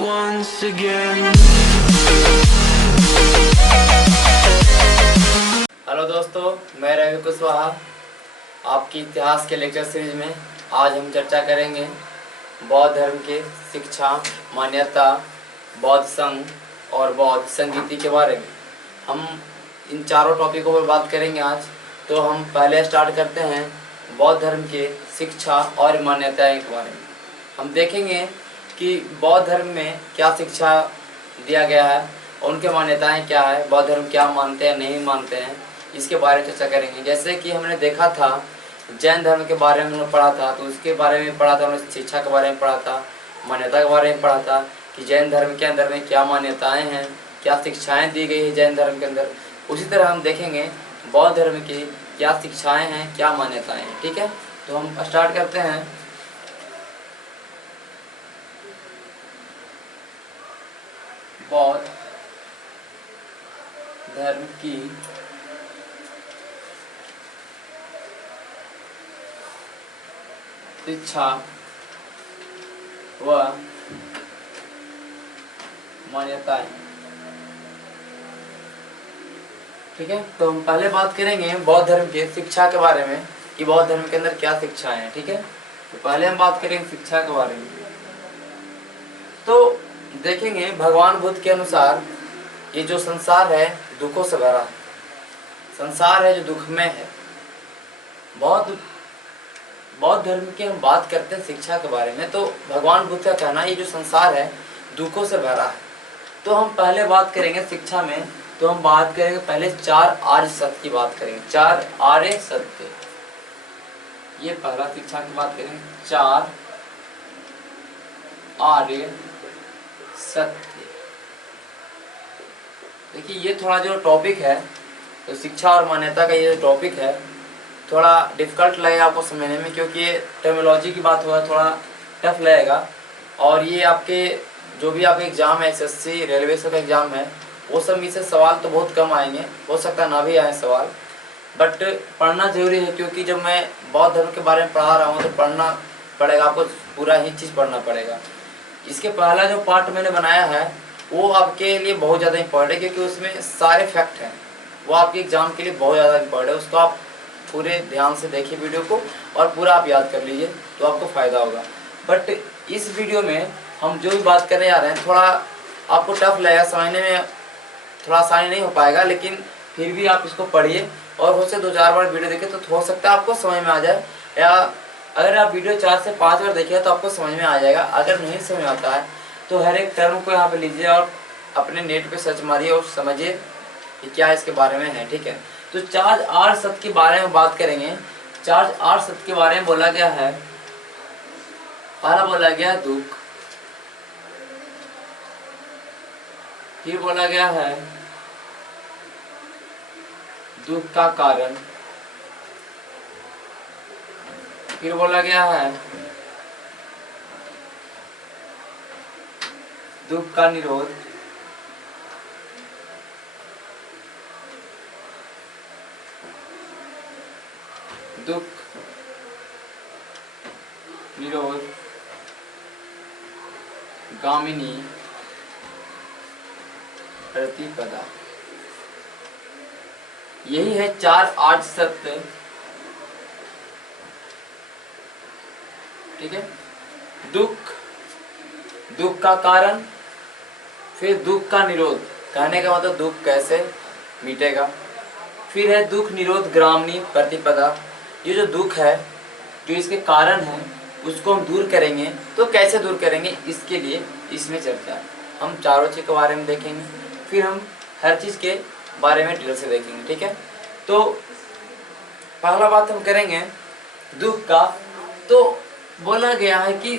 once again। Hello दोस्तों, मैं रवि कुशवाहा आपकी इतिहास के लेक्चर सीरीज में आज हम चर्चा करेंगे बौद्ध धर्म के शिक्षा, मान्यता, बौद्ध संघ और बौद्ध संगीति के बारे में। हम इन चारों टॉपिकों पर बात करेंगे आज। तो हम पहले स्टार्ट करते हैं बौद्ध धर्म के शिक्षा और मान्यताएं के बारे में। हम देखेंगे कि बौद्ध धर्म में क्या शिक्षा दिया गया है और उनके मान्यताएं क्या है, बौद्ध धर्म क्या मानते हैं नहीं मानते हैं, इसके बारे में चर्चा करेंगे। जैसे कि हमने देखा था जैन धर्म के बारे में हमने पढ़ा था, तो उसके बारे में पढ़ा था, हमने शिक्षा के बारे में पढ़ा था, मान्यता के बारे में पढ़ा था कि जैन धर्म के अंदर में क्या मान्यताएं हैं, क्या शिक्षाएं दी गई है जैन धर्म के अंदर। उसी तरह हम देखेंगे बौद्ध धर्म की क्या शिक्षाएं हैं, क्या मान्यताएं हैं। ठीक है, तो हम स्टार्ट करते हैं। बौद्ध धर्म की शिक्षा व मान्यताएं। ठीक है, तो हम पहले बात करेंगे बौद्ध धर्म के शिक्षा के बारे में कि बौद्ध धर्म के अंदर क्या शिक्षाएं हैं। ठीक है, तो पहले हम बात करेंगे शिक्षा के बारे में। तो देखेंगे भगवान बुद्ध के अनुसार ये जो संसार है दुखों से भरा है, संसार है जो दुखमय है। बौद्ध धर्म की हम बात करते हैं शिक्षा के बारे में, तो भगवान बुद्ध का कहना ये जो संसार है दुखों से भरा है। तो हम पहले बात करेंगे शिक्षा में, तो हम बात करेंगे पहले 4 आर्य सत्य की बात करेंगे। 4 आर्य सत्य, ये पहला शिक्षा की बात करेंगे। 4 आर्य सत्य। देखिए ये थोड़ा जो टॉपिक है, तो शिक्षा और मान्यता का ये जो टॉपिक है थोड़ा डिफिकल्ट लगेगा आपको समझने में, क्योंकि ये टर्मिनोलॉजी की बात होगा, थोड़ा टफ लगेगा। और ये आपके जो भी आपके एग्जाम है, एसएससी रेलवे का एग्जाम है, वो सब में से सवाल तो बहुत कम आएंगे, हो सकता है ना भी आए सवाल, बट पढ़ना जरूरी है। क्योंकि जब मैं बौद्ध धर्म के बारे में पढ़ा रहा हूँ तो पढ़ना पड़ेगा, आपको पूरा ही चीज़ पढ़ना पड़ेगा। इसके पहला जो पार्ट मैंने बनाया है वो आपके लिए बहुत ज़्यादा इम्पोर्टेंट है, क्योंकि उसमें सारे फैक्ट हैं, वो आपके एग्जाम के लिए बहुत ज़्यादा इम्पोर्टेंट है। उसको आप पूरे ध्यान से देखिए वीडियो को और पूरा आप याद कर लीजिए, तो आपको फ़ायदा होगा। बट इस वीडियो में हम जो भी बात करने जा रहे हैं थोड़ा आपको टफ लगेगा, समझने में थोड़ा आसानी नहीं हो पाएगा, लेकिन फिर भी आप इसको पढ़िए और हो से 2-4 बार वीडियो देखें तो हो सकता है आपको समझ में आ जाए। या अगर आप वीडियो 4 से 5 बार देखिए तो आपको समझ में आ जाएगा। अगर नहीं समझ में आता है तो हर एक टर्म को यहाँ पे लीजिए और अपने नेट पे सर्च मारिए और समझिए कि क्या इसके बारे में है। ठीक है, तो 4 आर्य सत्य के बारे में बात करेंगे। 4 आर्य सत्य के बारे में बोला गया है, पहला बोला गया दुख, फिर बोला गया है दुख का कारण, फिर बोला गया है दुख का निरोध, दुख निरोध गामिनी प्रतिपदा। यही है 4 आर्य सत्य। ठीक है, दुख, दुख का कारण, फिर दुख का निरोध, कहने का मतलब दुख कैसे मिटेगा, फिर है दुख निरोध ग्रामनी प्रतिपदा। ये जो दुख है, जो इसके कारण है, उसको हम दूर करेंगे। तो कैसे दूर करेंगे, इसके लिए इसमें चर्चा है। हम चारों चीज़ के बारे में देखेंगे, फिर हम हर चीज़ के बारे में डिटेल से देखेंगे। ठीक है, तो पहला बात हम करेंगे दुख का। तो बोला गया है कि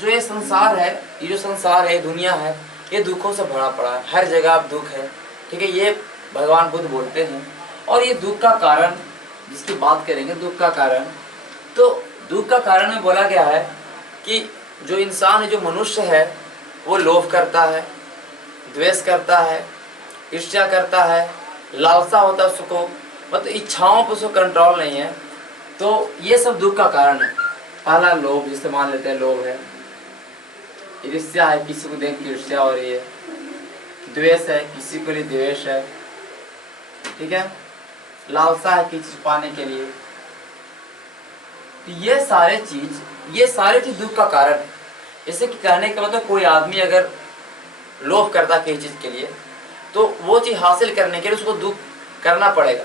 जो ये संसार है, ये जो संसार है, दुनिया है, ये दुखों से भरा पड़ा है, हर जगह अब दुख है। ठीक है, ये भगवान बुद्ध बोलते हैं। और ये दुख का कारण जिसकी बात करेंगे, दुख का कारण, तो दुख का कारण में बोला गया है कि जो इंसान है, जो मनुष्य है, वो लोभ करता है, द्वेष करता है, ईर्ष्या करता है, लालसा होता है उसको, मतलब इच्छाओं पर उसको कंट्रोल नहीं है। तो ये सब दुख का कारण है। पहला लोभ, जिसे मान लेते हैं लोभ है, ईर्ष्या है, किसी को देख के ईर्ष्या हो रही है। द्वेष है, किसी के लिए द्वेष है, ठीक है। लालसा है किसी चीज पाने के लिए। तो ये सारे चीज दुख का कारण है। जैसे कि कहने का मतलब कोई आदमी अगर लोभ करता है किसी चीज के लिए, तो वो चीज हासिल करने के लिए उसको दुख करना पड़ेगा,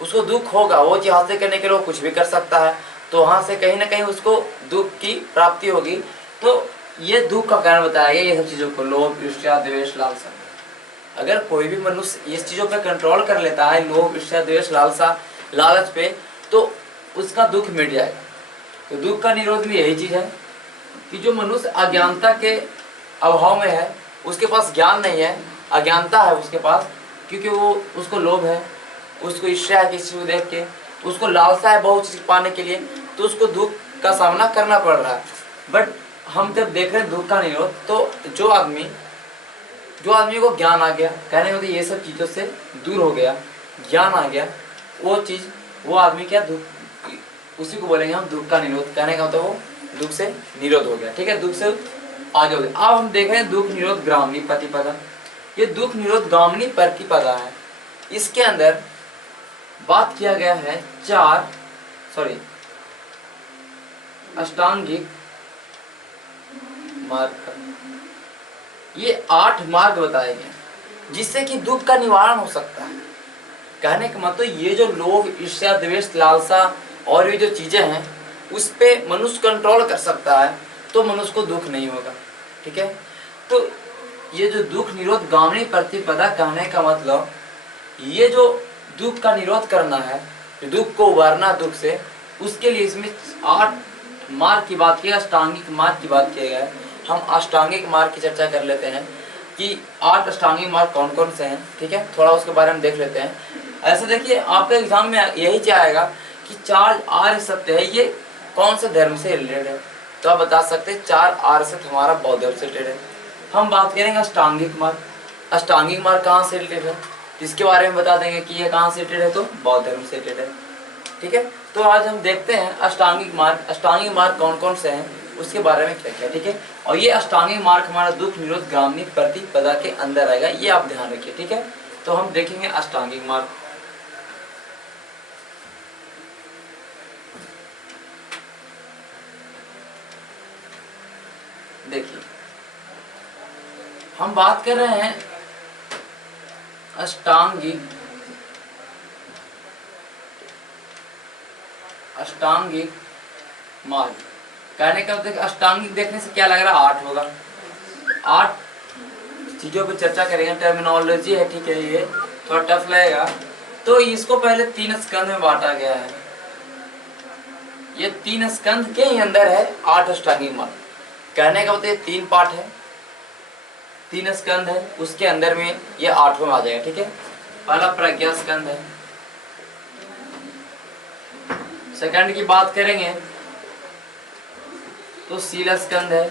उसको दुख होगा। वो चीज हासिल करने के लिए वो कुछ भी कर सकता है, तो वहां से कहीं ना कहीं उसको दुख की प्राप्ति होगी। तो ये दुख का कारण बताया गया, ये सब चीजों को, लोभ, ईर्ष्या, द्वेष, लालसा। अगर कोई भी मनुष्य इस चीजों पे कंट्रोल कर लेता है, लोभ, ईर्ष्या, द्वेष, लालसा, लालच पे, तो उसका दुख मिट जाएगा। तो दुख का निरोध भी यही चीज है कि जो मनुष्य अज्ञानता के अभाव में है, उसके पास ज्ञान नहीं है, अज्ञानता है उसके पास, क्योंकि वो उसको लोभ है, उसको ईर्ष्या है किसी को देख के, उसको लालसा है बहुत चीज पाने के लिए, तो उसको दुख का सामना करना पड़ रहा है। बट हम जब देख रहे हैं दुख का निरोध, तो जो आदमी को ज्ञान आ गया, कहने को ये सब चीजों से दूर हो गया, ज्ञान आ गया, वो आदमी क्या दुख, उसी को बोलेंगे हम दुख का निरोध। कहने का मतलब वो दुख से निरोध हो गया, ठीक है, दुख से आगे हो गया। अब हम देख रहे हैं दुख निरोध गामिनी प्रतिपदा। ये दुख निरोध गामिनी प्रतिपदा है। इसके अंदर बात किया गया है अष्टांगिक मार्ग का। ये 8 मार्ग बताए गए जिससे कि दुख का निवारण हो सकता है। कहने का मतलब ये जो लोभ, ईर्ष्या, द्वेष, लालसा और ये जो चीजें हैं, उस पे मनुष्य कंट्रोल कर सकता है, तो मनुष्य को दुख नहीं होगा, ठीक है। तो ये जो दुख निरोध गामिनी प्रतिपदा, कहने का मतलब ये जो दुख का निरोध करना है, दुख को उबारना दुख से, उसके लिए इसमें 8 मार्ग की बात की, अष्टांगिक मार्ग की बात किया गया है। हम अष्टांगिक मार्ग की चर्चा कर लेते हैं कि 8 अष्टांगिक मार्ग कौन कौन से हैं, ठीक है, थोड़ा उसके बारे में देख लेते हैं। ऐसे देखिए, आपके एग्जाम में यही चाहेगा कि 4 आर्य सत्य है, ये कौन से धर्म से रिलेटेड है, तो आप बता सकते हैं 4 आर्य सत्य हमारा बौद्ध धर्म से रिलेटेड है। हम बात करेंगे अष्टांगिक मार्ग। अष्टांगिक मार्ग कहाँ से रिलेटेड है, इसके बारे में बता देंगे कि ये कहाँ से रिलेटेड है, तो बौद्ध धर्म से रिलेटेड है, ठीक है। तो आज हम देखते हैं अष्टांगिक मार्ग। अष्टांगिक मार्ग कौन कौन से हैं, उसके बारे में क्या क्या, ठीक है। और ये अष्टांगिक मार्ग हमारा दुख निरोध गामिनी प्रतिपदा के अंदर आएगा, ये आप ध्यान रखिए, ठीक है। तो हम देखेंगे अष्टांगिक मार्ग। देखिए, हम बात कर रहे हैं अष्टांगिक मार्ग। कहने का मतलब अष्टांगिक देखने से क्या लग रहा है, 8 होगा। 8 चीजों पर चर्चा करेंगे, टर्मिनोलॉजी है, ठीक है, ये थोड़ा टफ लगेगा। तो इसको पहले 3 स्कंद में बांटा गया है। ये 3 स्कंद के ही अंदर है 8 अष्टांगिक मार्ग। कहने का मतलब 3 पार्ट है, 3 स्कंद है, उसके अंदर में ये 8वां में आ जाएगा, ठीक है। पहला प्रज्ञा स्कंद है। सेकंड की बात करेंगे तो शील स्कंद है।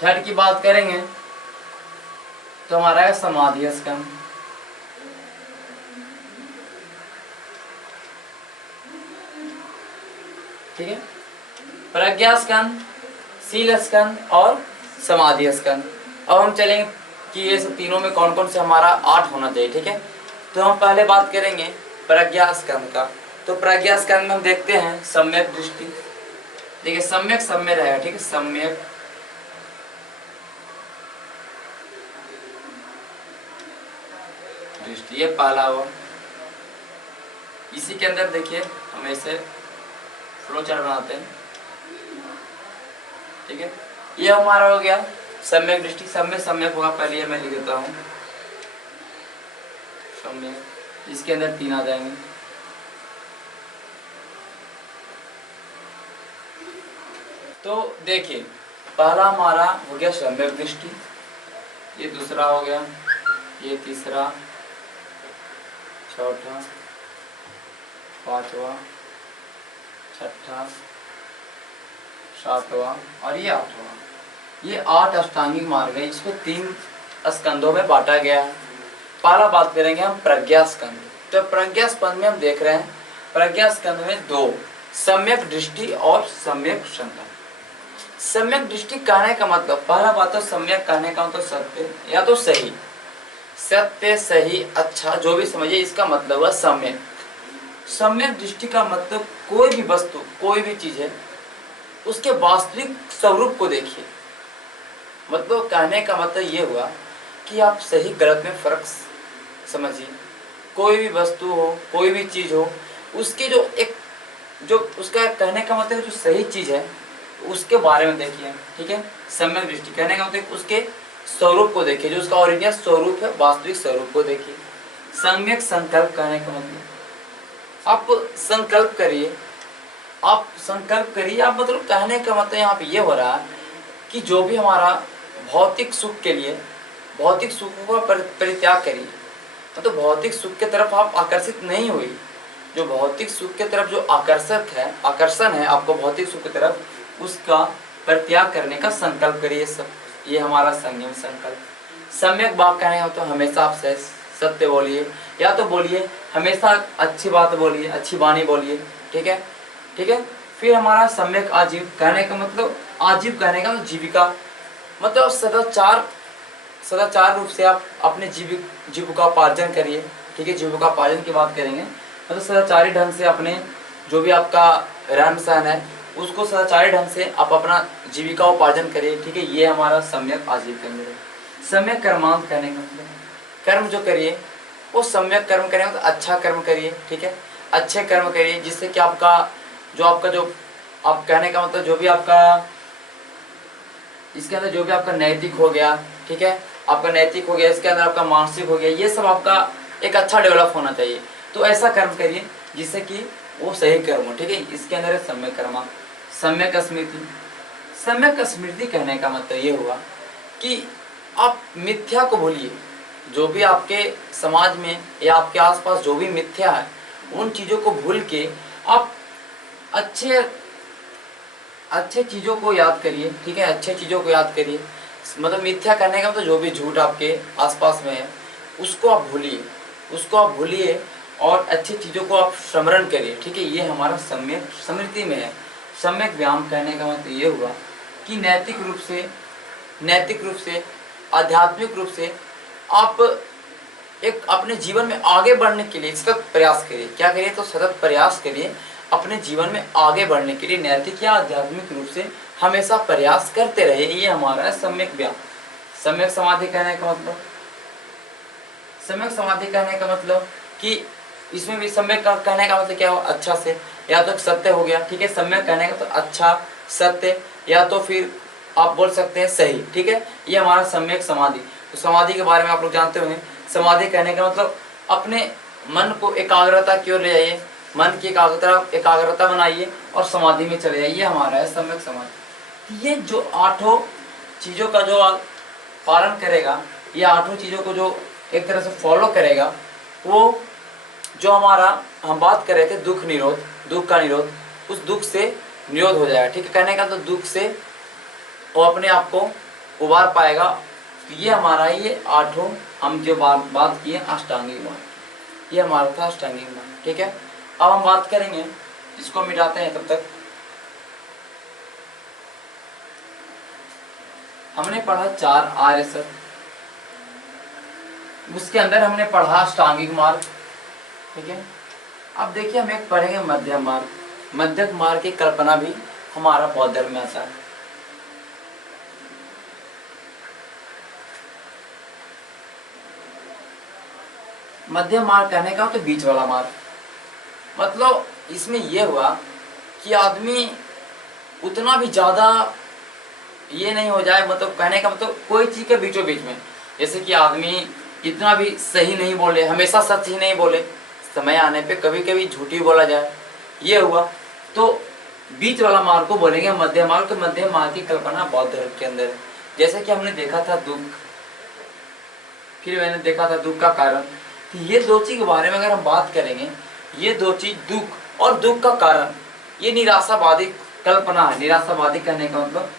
थर्ड की बात करेंगे तो हमारा है समाधि स्कंद। ठीक है, प्रज्ञा स्कंद, शील स्कंद और समाधि स्कंद। अब हम चलेंगे कि ये सब तीनों में कौन कौन से हमारा 8 होना चाहिए, ठीक है। तो हम पहले बात करेंगे प्रज्ञा स्कंद का। तो प्रज्ञा स्कंद में हम देखते हैं सम्यक दृष्टि। देखिए, सम्यक सम्य रहेगा, ठीक है, सम्यक दृष्टि, ये पहला हुआ। इसी के अंदर देखिए हम ऐसे फ्लो चार्ट बनाते हैं, ठीक है। ये हमारा हो गया सम्यक दृष्टि। सम्यक सम्यक होगा, पहले ये मैं लिख देता हूँ सम्यक, इसके अंदर 3 आ जाएंगे। तो देखिए, पहला हमारा हो गया सम्यक दृष्टि, ये दूसरा हो गया, ये तीसरा, चौथा, पांचवा, छठा, सातवां और ये 8वां। ये 8 अष्टांगिक मार्ग है। इसको 3 स्कंदों में बांटा गया है। पहला बात करेंगे हम प्रज्ञा स्कंद। तो प्रज्ञा स्कंद में हम देख रहे हैं, प्रज्ञा स्कंद में 2 सम्यक दृष्टि और सम्यक संकल्प। सम्यक दृष्टि कहने का मतलब, पहला बात तो सम्यक कहने का मतलब सत्य या तो सही, सत्य सही अच्छा जो भी समझिए, इसका मतलब है सम्यक। सम्यक दृष्टि का मतलब कोई भी वस्तु कोई भी चीज है उसके वास्तविक स्वरूप को देखिए। मतलब कहने का मतलब ये हुआ कि आप सही गलत में फर्क समझिए। कोई भी वस्तु हो कोई भी चीज हो उसके जो उसका कहने का मतलब जो सही चीज है उसके बारे में देखिए, ठीक है। सम्यक दृष्टि कहने का मतलब उसके स्वरूप को देखिए, जो उसका ओरिजिनल स्वरूप है वास्तविक स्वरूप को देखिए। सम्यक संकल्प कहने का मतलब आप संकल्प करिए, आप संकल्प करिए। आप मतलब कहने का मतलब यहाँ पे ये हो रहा है कि जो भी हमारा भौतिक सुख के लिए भौतिक सुख का परित्याग करिए। मतलब भौतिक सुख के तरफ आप आकर्षित नहीं हुई, जो भौतिक सुख के तरफ जो आकर्षण है आपको भौतिक सुख की तरफ, उसका परित्याग करने का संकल्प करिए। ये हमारा संयम संकल्प। सम्यक बात कहने हो तो हमेशा आप सत्य बोलिए, या तो बोलिए हमेशा अच्छी बात बोलिए, अच्छी वाणी बोलिए, ठीक है, ठीक है। फिर हमारा सम्यक आजीव कहने का मतलब, आजीव कहने का मतलब जीविका, मतलब सदाचार रूप से आप अपने जीविकोपार्जन करिए, ठीक है। जीविकोपार्जन की बात करेंगे मतलब सदाचारी ढंग से अपने जो भी आपका रहन सहन है उसको सदाचारी ढंग से आप अपना जीविका उपार्जन करिए, ठीक है। ये हमारा सम्यक आजीव केंद्र है। सम्यक कर्मांत कहने का मतलब कर्म जो करिए वो सम्यक कर्म करें, मतलब अच्छा कर्म करिए, ठीक है। अच्छे कर्म करिए जिससे कि आपका जो आप कहने का मतलब जो भी आपका इसके अंदर जो भी आपका नैतिक हो गया, ठीक है, आपका नैतिक हो गया, इसके अंदर आपका मानसिक हो गया, ये सब आपका एक अच्छा डेवलप होना चाहिए। तो ऐसा कर्म करिए जिससे कि वो सही कर्म हो, ठीक है। इसके अंदर है सम्यक कर्म। सम्यक स्मृति, सम्यक स्मृति कहने का मतलब ये हुआ कि आप मिथ्या को भूलिए। जो भी आपके समाज में या आपके आसपास जो भी मिथ्या है उन चीज़ों को भूल के आप अच्छे चीज़ों को याद करिए, ठीक है। अच्छे चीज़ों को याद करिए, मतलब मिथ्या करने का मतलब जो भी झूठ आपके आसपास में है उसको आप भूलिए और अच्छी चीज़ों को आप स्मरण करिए, ठीक है। ये हमारा सम्यक स्मृति में है। सम्यक व्यायाम कहने का मतलब ये हुआ कि नैतिक रूप से आध्यात्मिक रूप से आप एक अपने जीवन में आगे बढ़ने के लिए सतत प्रयास करिए। क्या करिए तो सतत प्रयास करिए अपने जीवन में आगे बढ़ने के लिए, नैतिक या आध्यात्मिक रूप से हमेशा प्रयास करते रहे। ये हमारा है सम्यक व्यायाम। सम्यक समाधि कहने का मतलब, सम्यक समाधि कहने का मतलब कि इसमें भी सम्यक कहने का मतलब क्या हो, अच्छा से, या तो सत्य हो गया, ठीक है। सम्यक कहने का तो अच्छा सत्य, या तो फिर आप बोल सकते हैं सही, ठीक है। ये हमारा सम्यक समाधि। तो समाधि के बारे में आप लोग जानते होंगे। समाधि कहने का मतलब अपने मन को एकाग्रता की ओर ले जाइए, मन की एकाग्रता बनाइए और समाधि में चले जाइए। हमारा है सम्यक समाधि। ये जो आठों चीज़ों का जो पालन करेगा, ये आठों चीज़ों को जो एक तरह से फॉलो करेगा, वो जो हमारा हम बात कर रहे थे दुख का निरोध, उस दुख से निरोध हो जाएगा, ठीक है। कहने का तो दुख से वो अपने आप को उबार पाएगा। तो ये हमारा ये आठों हम जो बात किए अष्टांगिक मार्ग, ये हमारा था अष्टांगिक मार्ग, ठीक है। अब हम बात करेंगे, इसको मिटाते हैं। तब तक हमने पढ़ा 4 आर्य सत्य, उसके अंदर हमने पढ़ा अष्टांगिक मार्ग, ठीक है। अब देखिए हम एक पढ़ेंगे मध्यम मार्ग। मध्यम मार्ग की कल्पना भी हमारा बौद्ध धर्म में आता है। मध्यम मार्ग कहने का तो बीच वाला मार्ग, मतलब इसमें यह हुआ कि आदमी उतना भी ज़्यादा ये नहीं हो जाए, मतलब कहने का मतलब कोई चीज़ के बीचों बीच में, जैसे कि आदमी इतना भी सही नहीं बोले, हमेशा सच ही नहीं बोले, समय आने पे कभी कभी झूठी बोला जाए, ये हुआ। तो बीच वाला मार्ग को बोलेंगे मध्यम मार्ग। तो मध्यम मार्ग की कल्पना बौद्ध धर्म के अंदर है। जैसे कि हमने देखा था दुख, फिर मैंने देखा था दुख का कारण। तो ये दो चीज़ के बारे में अगर हम बात करेंगे, ये दो चीज़ दुख और दुख का कारण, ये निराशावादी कल्पना है। निराशावादी कहने का मतलब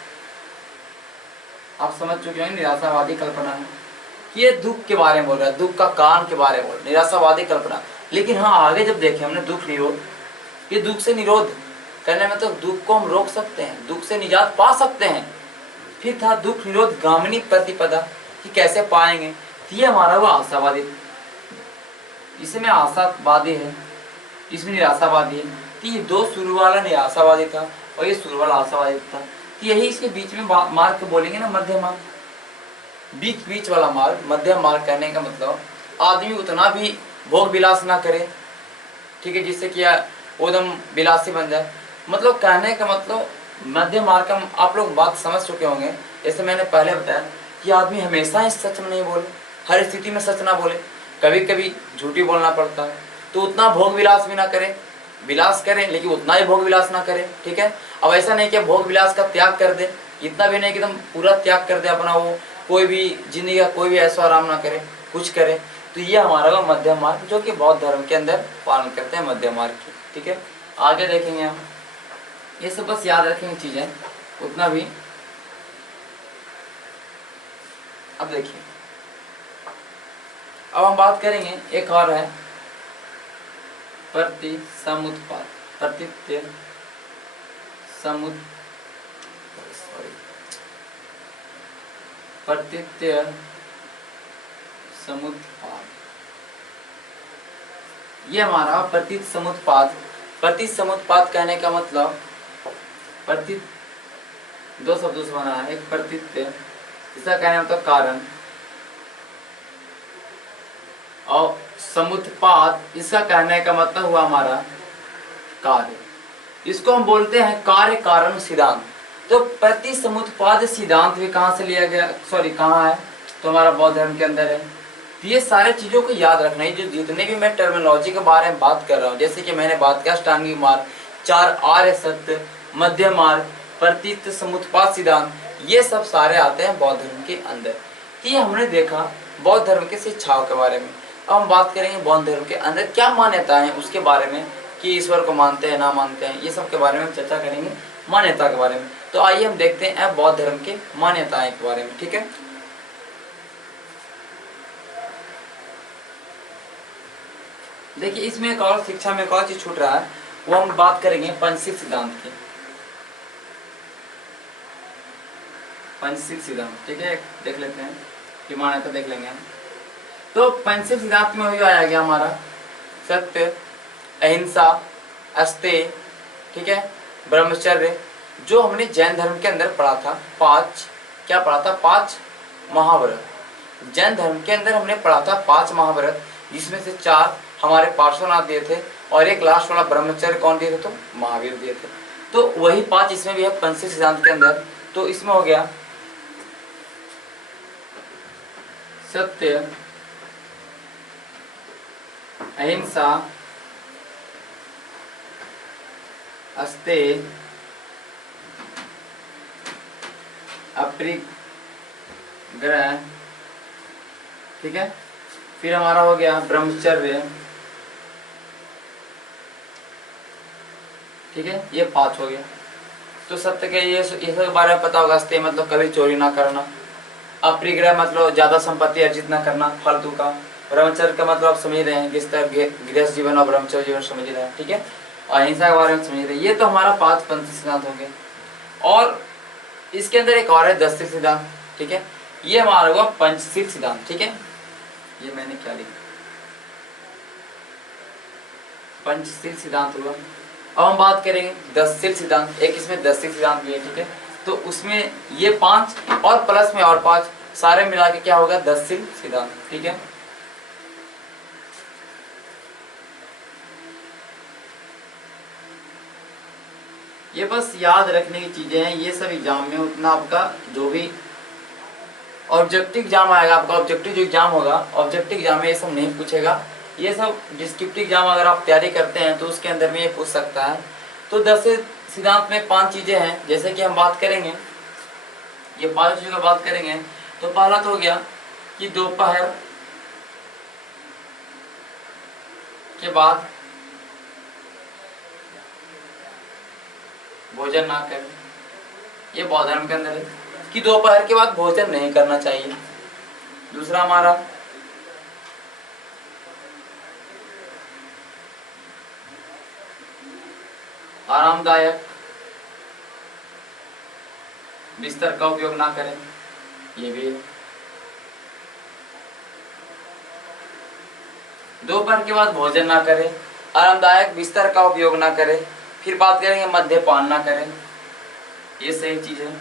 आप समझ चुके हैं, निराशावादी कल्पना है कि ये दुख के बारे में बोल रहा है, दुख का कारण के बारे में निराशावादी कल्पना। लेकिन हाँ, आगे जब देखें हमने दुख निरोध, ये दुख से निरोध करने में तो दुख को हम रोक सकते हैं, दुख से निजात पा सकते हैं। फिर था दुख निरोध गामिनी प्रतिपदा, कि कैसे पाएंगे, तो ये हमारा वो आशावादी, इसमें आशावादी है, इसमें निराशावादी है। तो ये दो शुरू वाला निराशावादी था और ये शुरू वाला आशावादी था। तो यही इसके बीच में मार्ग बोलेंगे ना, मध्य मार्ग, बीच बीच वाला मार्ग, मध्यम मार्ग। कहने का मतलब आदमी उतना भी भोग विलास ना करे, ठीक है, जिससे कि एकदम विलासी बन जाए। मतलब कहने का मतलब मध्य मार्ग का आप लोग बात समझ चुके होंगे। जैसे मैंने पहले बताया कि आदमी हमेशा ही सच में नहीं बोले, हर स्थिति में सच ना बोले, कभी कभी झूठी बोलना पड़ता है। तो उतना भोग विलास भी ना करे, विलास करे लेकिन उतना ही भोग विलास ना करे, ठीक है। अब ऐसा नहीं कि भोग विलास का त्याग कर दे, इतना भी नहीं कि एकदम पूरा त्याग कर दे अपना, वो कोई भी जिंदगी का कोई भी ऐसा आराम ना करे, कुछ करे। तो ये हमारा वो मध्यम मार्ग जो कि बौद्ध धर्म के अंदर पालन करते हैं, मध्यम मार्ग की, ठीक है। आगे देखेंगे हम, ये सब बस याद रखेंगे चीजें, उतना भी। अब देखिए, अब हम बात करेंगे एक और है प्रतिसमुत्पाद, प्रतित्य प्रतित्य समुत्पाद। ये हमारा प्रतिसमुत्पाद, प्रतिसमुत्पाद कहने का मतलब प्रति दो शब्दों से बना है, एक प्रतित्य, इसका कहने मतलब कारण, और समुत्पाद इसका कहने का मतलब हुआ हमारा कार्य। इसको हम बोलते हैं कार्य कारण सिद्धांत। तो प्रतिसमुत्पाद सिद्धांत भी कहाँ से लिया गया, सॉरी कहाँ है, तो हमारा बौद्ध धर्म के अंदर है। तो ये सारे चीजों को याद रखना है, जो जितने भी मैं टर्मिनोलॉजी के बारे में बात कर रहा हूँ, जैसे कि मैंने बात किया अष्टांगिक मार्ग, चार आर्य सत्य, मध्य मार्ग, प्रतित समुत्पाद सिद्धांत, ये सब सारे आते हैं बौद्ध धर्म के अंदर। तो ये हमने देखा बौद्ध धर्म के शिक्षाओं के बारे में। अब हम बात करेंगे बौद्ध धर्म के अंदर क्या मान्यता है उसके बारे में, कि ईश्वर को मानते हैं ना मानते हैं, ये सब के बारे में हम चर्चा करेंगे, मान्यता के बारे में। तो आइए हम देखते हैं अब बौद्ध धर्म के मान्यताएं के बारे में, ठीक है। देखिए इसमें एक और शिक्षा में एक और चीज छूट रहा है, वो हम बात करेंगे पंचशील सिद्धांत की, पंचशील सिद्धांत, ठीक है। देख लेते हैं कि मान्यता देख लेंगे हम। तो पंचशील सिद्धांत में वही आया गया हमारा सत्य, अहिंसा, अस्तेय, ठीक है, ब्रह्मचर्य, जो हमने जैन धर्म के अंदर पढ़ा था। पांच, क्या पढ़ा था, पांच महाव्रत। जैन धर्म के अंदर हमने पढ़ा था पांच महाव्रत, जिसमें से चार हमारे पार्श्वनाथ दिए थे और एक लास्ट वाला ब्रह्मचर्य कौन दिए थे, तो महावीर दिए थे। तो वही पांच इसमें भी है पंचशील सिद्धांत के अंदर। तो इसमें हो गया सत्य, अहिंसा, अस्तेय, अपरिग्रह, ठीक है। फिर हमारा हो गया ब्रह्मचर्य, ठीक है, ये पांच हो गया। तो सत्य के ये सब बारे में पता होगा। अस्तेय मतलब कभी चोरी ना करना, अपरिग्रह मतलब ज्यादा संपत्ति अर्जित ना करना फालतू का, ब्रह्मचर्य का मतलब आप समझ रहे हैं, गृहस्थ जीवन और ब्रह्मचर्य जीवन समझ रहे हैं, ठीक है। अहिंसा के बारे में समझ रहे हैं। ये तो हमारा पांच पंच सिद्धांत हो गए। और इसके अंदर एक और है दसशील सिद्धांत, ठीक है। ये हमारा हुआ पंचशील सिद्धांत, ठीक है। ये मैंने क्या लिखा, पंचशील सिद्धांत हुआ। अब हम बात करेंगे दसशील सिद्धांत, एक इसमें दसशील सिद्धांत भी है, ठीक है। तो उसमें ये पांच और प्लस में और पांच, सारे मिला के क्या होगा, दसशील सिद्धांत, ठीक है। ये बस याद रखने की चीजें हैं, ये सब एग्जाम में उतना आपका जो भी ऑब्जेक्टिव एग्जाम आएगा, आपका ऑब्जेक्टिव जो एग्जाम होगा, ऑब्जेक्टिव एग्जाम में ये सब नहीं पूछेगा। ये सब डिस्क्रिप्टिव एग्जाम अगर आप तैयारी करते हैं तो उसके अंदर में ये पूछ सकता है। तो दसशील सिद्धांत में पांच चीजें हैं, जैसे कि हम बात करेंगे, ये पांच चीजों की बात करेंगे। तो पहला तो हो गया कि दोपहर के बाद भोजन ना करें, ये बौद्ध धर्म के अंदर है कि दोपहर के बाद भोजन नहीं करना चाहिए। दूसरा हमारा आरामदायक बिस्तर का उपयोग ना करें, ये भी है। दोपहर के बाद भोजन ना करें, आरामदायक बिस्तर का उपयोग ना करें। फिर बात करेंगे मद्यपान ना करें, ये सही चीज है।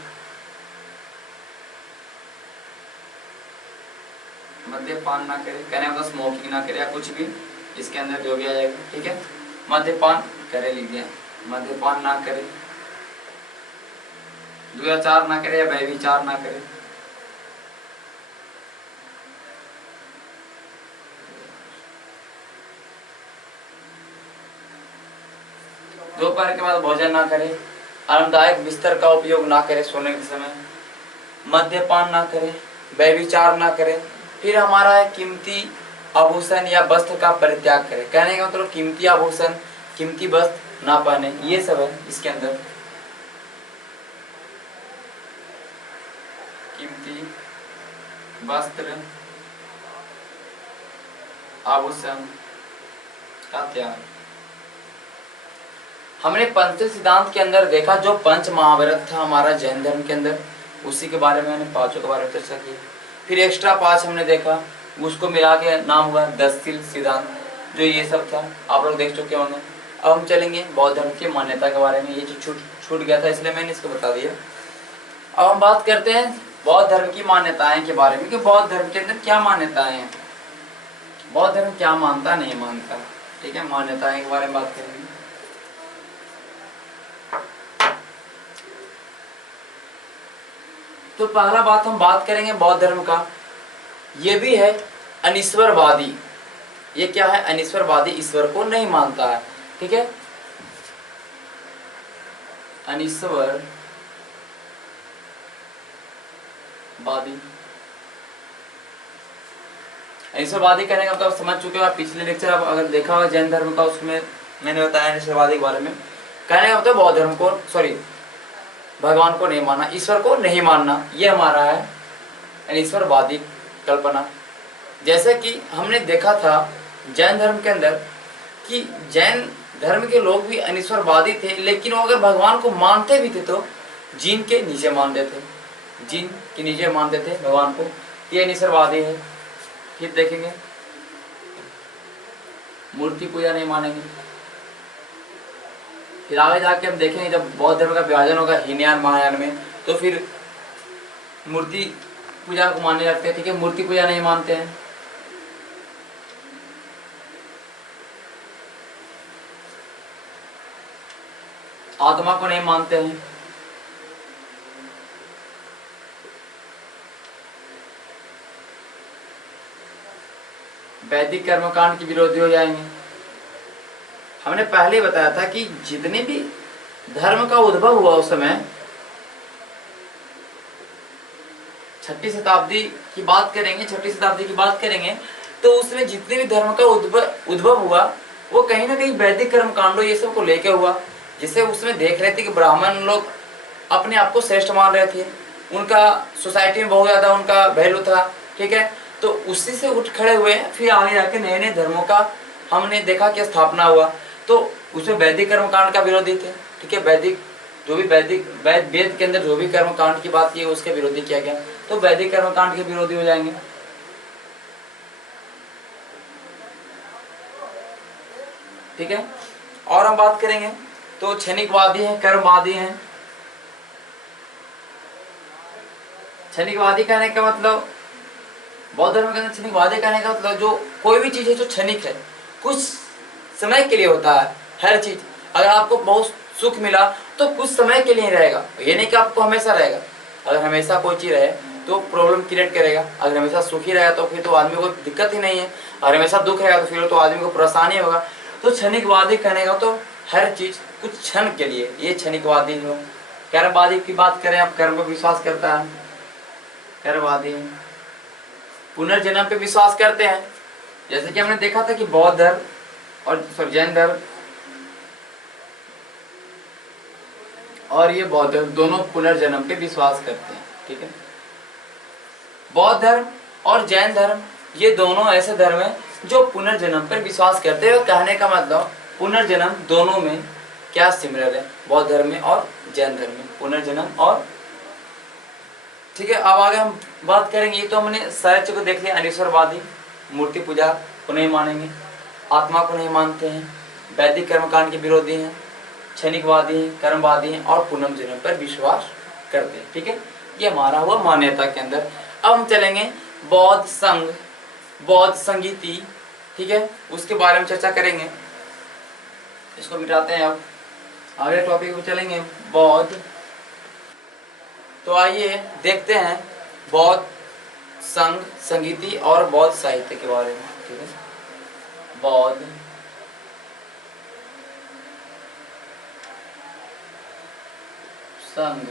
मद्यपान ना करें, कहने मतलब स्मोकिंग ना करें या कुछ भी इसके अंदर जो भी आ जाएगा, ठीक है। मद्यपान करे, लिख दिया, मद्यपान ना करें, दुराचार ना करे या व्यभिचार ना करे। दोपहर के बाद भोजन ना करें, आरामदायक बिस्तर का उपयोग ना करें सोने के समय, मद्यपान ना करें, व्यभिचार ना करें। फिर हमारा है कीमती आभूषण या वस्त्र का परित्याग करें। कहने का मतलब कीमती आभूषण, कीमती वस्त्र ना पहने, ये सब है इसके अंदर। कीमती वस्त्र आभूषण का त्याग। हमने पंच सिद्धांत के अंदर देखा, जो पंच महाव्रत था हमारा जैन धर्म के अंदर, उसी के बारे में हमने पांचों के बारे में चर्चा की। फिर एक्स्ट्रा 5 हमने देखा, उसको मिला के नाम हुआ 10 शील सिद्धांत, जो ये सब था, आप लोग देख चुके होंगे। अब हम चलेंगे बौद्ध धर्म की मान्यता के बारे में, ये जो छूट गया था इसलिए मैंने इसको बता दिया। अब हम बात करते हैं बौद्ध धर्म की मान्यताएं के बारे में कि बौद्ध धर्म के अंदर क्या मान्यताएं हैं, बौद्ध धर्म क्या मानता नहीं मानता, ठीक है। मान्यताएं के बारे में बात करेंगे। तो पहला बात हम बात करेंगे बौद्ध धर्म का, ये भी है अनिश्वरवादी। ये क्या है? अनिश्वरवादी, ईश्वर को नहीं मानता है, ठीक है। अनिश्वरवादी, अनिश्वरवादी कहने का मतलब आप समझ चुके हो, आप पिछले लेक्चर आप अगर देखा होगा जैन धर्म का, उसमें मैंने बताया अनिश्वरवादी के बारे में। कहने का मतलब बौद्ध धर्म को, सॉरी, भगवान को नहीं मानना, ईश्वर को नहीं मानना, ये हमारा है अनिश्वरवादी कल्पना। जैसे कि हमने देखा था जैन धर्म के अंदर कि जैन धर्म के लोग भी अनिश्वरवादी थे, लेकिन वो अगर भगवान को मानते भी थे तो जीन के नीचे मानते थे, जीन के नीचे मानते थे भगवान को, ये अनिश्वरवादी है। फिर देखेंगे मूर्ति पूजा नहीं मानेंगे। फिर आगे जाके हम देखेंगे जब बौद्ध धर्म का विभाजन होगा हीनयान महायान में, तो फिर मूर्ति पूजा को मानने लगते हैं, ठीक है। मूर्ति पूजा नहीं मानते हैं। आत्मा को नहीं मानते हैं। वैदिक कर्मकांड के विरोधी हो जाएंगे। हमने पहले बताया था कि जितने भी धर्म का उद्भव हुआ उस समय 6ठी शताब्दी की बात करेंगे, 6ठी शताब्दी की बात करेंगे, तो उसमें जितने भी धर्म का उद्भव हुआ वो कहीं ना कहीं वैदिक कर्मकांडों ये सब को लेके हुआ। जिससे उसमें देख रहे थे कि ब्राह्मण लोग अपने आप को श्रेष्ठ मान रहे थे, उनका सोसाइटी में बहुत ज्यादा उनका वैल्यू था, ठीक है। तो उसी से उठ खड़े हुए, फिर आगे जाके नए नए धर्मों का हमने देखा कि स्थापना हुआ, तो उसमें वैदिक कर्मकांड का विरोधी थे, ठीक है। वैदिक जो भी वेद के अंदर जो भी कर्मकांड की बात की है उसके विरोधी किया गया, तो वैदिक कर्मकांड के विरोधी हो जाएंगे, ठीक है। और हम बात करेंगे तो क्षणिकवादी हैं, कर्मवादी हैं। क्षणिकवादी कहने का मतलब, बौद्ध धर्म के अंदर क्षणिकवादी कहने का मतलब जो कोई भी चीज है जो क्षणिक है, कुछ समय के लिए होता है हर चीज। अगर आपको बहुत सुख मिला तो कुछ समय के लिए रहेगा, ये नहीं कि आपको हमेशा रहेगा। अगर हमेशा कोई चीज रहे तो प्रॉब्लम क्रिएट करेगा, अगर हमेशा सुखी रहेगा तो फिर तो आदमी को दिक्कत ही नहीं है, अगर हमेशा दुख रहेगा तो फिर तो आदमी को परेशानी होगा। तो क्षणिकवादी कहने का तो हर चीज कुछ क्षण के लिए, ये क्षणिकवादी हो। कर्मवादी की बात करें, आप कर्म पर विश्वास करता है, कर्मवादी है। पुनर्जन्म पे विश्वास करते हैं, जैसे कि हमने देखा था कि बौद्ध धर्म और जैन धर्म और ये बौद्ध धर्म दोनों पुनर्जन्म पे विश्वास करते हैं, ठीक है। बौद्ध धर्म और जैन धर्म ये दोनों ऐसे धर्म हैं जो पुनर्जन्म पर विश्वास करते हैं। कहने का मतलब पुनर्जन्म दोनों में क्या सिमिलर है बौद्ध धर्म में और जैन धर्म में, पुनर्जन्म और, ठीक है। अब आगे हम बात करेंगे, ये तो हमने सारे चीज़ को देख लिया। अनिश्वरवादी मूर्ति पूजा को नहीं मानेंगे, आत्मा को नहीं मानते हैं, वैदिक कर्मकांड के विरोधी हैं, क्षणिकवादी हैं, कर्मवादी हैं और पुनर्जन्म पर विश्वास करते हैं, ठीक है। ये हमारा हुआ मान्यता के अंदर। अब हम चलेंगे बौद्ध संघ, बौद्ध संगीति, ठीक है, उसके बारे में चर्चा करेंगे। इसको मिटाते हैं। अब अगले टॉपिक पे चलेंगे, बौद्ध। तो आइए देखते हैं बौद्ध संघ, संगीति और बौद्ध साहित्य के बारे में, ठीक है। बौद्ध संघ,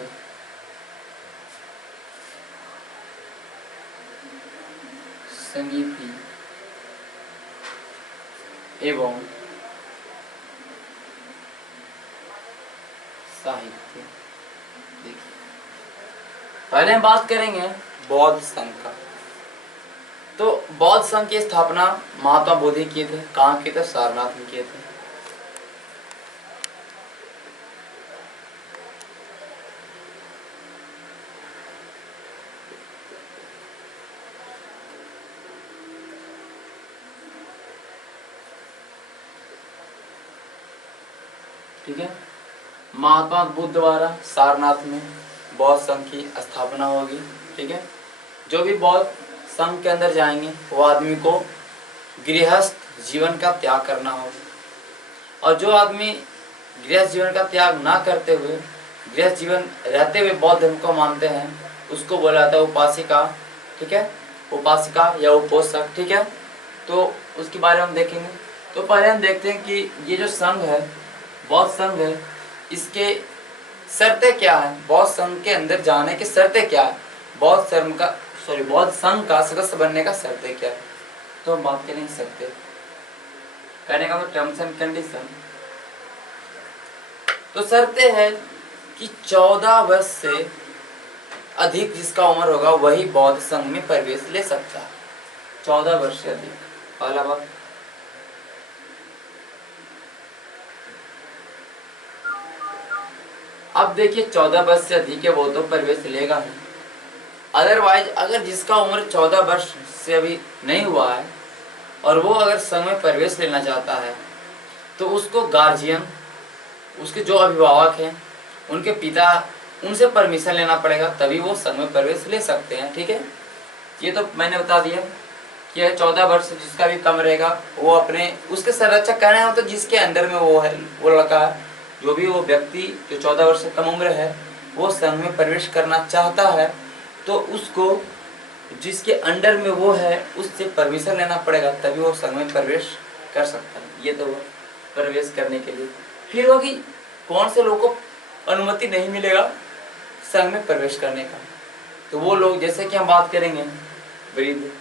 संगीति एवं साहित्य। देखिए, पहले हम बात करेंगे बौद्ध संघ का। तो बौद्ध संघ की स्थापना महात्मा बोधि किए थे। कहाँ किए थे? सारनाथ में किए थे। ठीक है, महात्मा बुद्ध द्वारा सारनाथ में बौद्ध संघ की स्थापना होगी, ठीक है। जो भी बौद्ध संघ के अंदर जाएंगे वो आदमी को गृहस्थ जीवन का त्याग करना होगा, और जो आदमी गृहस्थ जीवन का त्याग ना करते हुए गृहस्थ जीवन रहते हुए बौद्ध धर्म को मानते हैं उसको बोला जाता है उपासिका, ठीक है, उपासिका या उपोषक, ठीक है। तो उसके बारे में हम देखेंगे। तो पहले हम देखते हैं कि ये जो संघ है, बौद्ध संघ है, इसके शर्तें क्या है, बौद्ध संघ के अंदर जाने की शर्तें क्या है, बौद्ध संघ का सदस्य बनने का शर्तें क्या है। तो हम बात करेंगे शर्तें कहने का, टर्म्स एंड कंडीशन। तो शर्तें है कि 14 वर्ष से अधिक जिसका उम्र होगा वही बौद्ध संघ में प्रवेश ले सकता है। 14 वर्ष से अधिक, पहला बात। अब देखिए 14 वर्ष से अधिक है वो तो प्रवेश लेगा ही, अदरवाइज अगर जिसका उम्र 14 वर्ष से अभी नहीं हुआ है और वो अगर संघ में प्रवेश लेना चाहता है तो उसको गार्जियन, उसके जो अभिभावक हैं, उनके पिता, उनसे परमिशन लेना पड़ेगा, तभी वो संघ में प्रवेश ले सकते हैं, ठीक है। ये तो मैंने बता दिया कि 14 वर्ष जिसका भी कम रहेगा वो अपने, उसके संरक्षक कहना है, मतलब जिसके अंडर में वो है, वो लड़का है, जो भी वो व्यक्ति जो 14 वर्ष से कम उम्र है वो संघ में प्रवेश करना चाहता है तो उसको जिसके अंडर में वो है उससे परमिशन लेना पड़ेगा, तभी वो संघ में प्रवेश कर सकता है। ये तो प्रवेश करने के लिए। फिर होगी कौन से लोगों को अनुमति नहीं मिलेगा संघ में प्रवेश करने का, तो वो लोग, जैसे कि हम बात करेंगे वृद्ध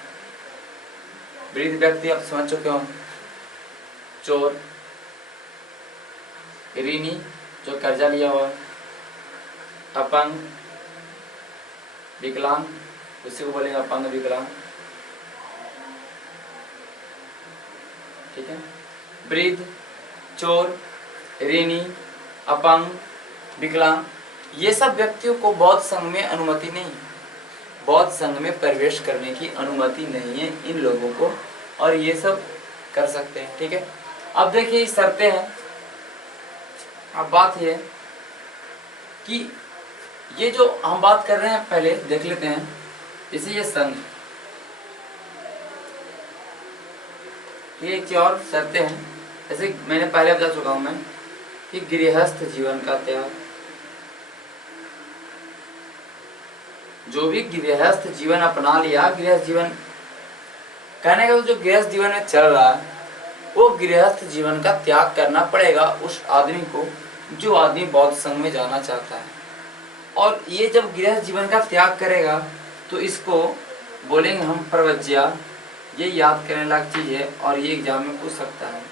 व्यक्ति, आप समझ चुके हो, चोर, ऋणी जो कर्जा लिया हुआ, अपंग, विकलांग, उसी को बोलेंगे अपंग विकलांग, ठीक है। वृद्ध, चोर, ऋणी, अपंग, विकलांग, ये सब व्यक्तियों को बौद्ध संघ में अनुमति नहीं, बौद्ध संघ में प्रवेश करने की अनुमति नहीं है इन लोगों को, और ये सब कर सकते हैं, ठीक है। अब देखिए इस शर्तें हैं। अब बात ये कि ये जो हम बात कर रहे हैं पहले देख लेते हैं, जैसे ये संघ, ये एक और शर्तें हैं, जैसे मैंने पहले बता चुका हूं मैं कि गृहस्थ जीवन का त्याग, जो भी गृहस्थ जीवन अपना लिया, गृहस्थ जीवन कहने का जो गृहस्थ जीवन में चल रहा है वो गृहस्थ जीवन का त्याग करना पड़ेगा उस आदमी को जो आदमी बौद्ध संघ में जाना चाहता है। और ये जब गृहस्थ जीवन का त्याग करेगा तो इसको बोलेंगे हम प्रवज्या। ये याद करने लायक चीज है और ये एग्जाम में पूछ सकता है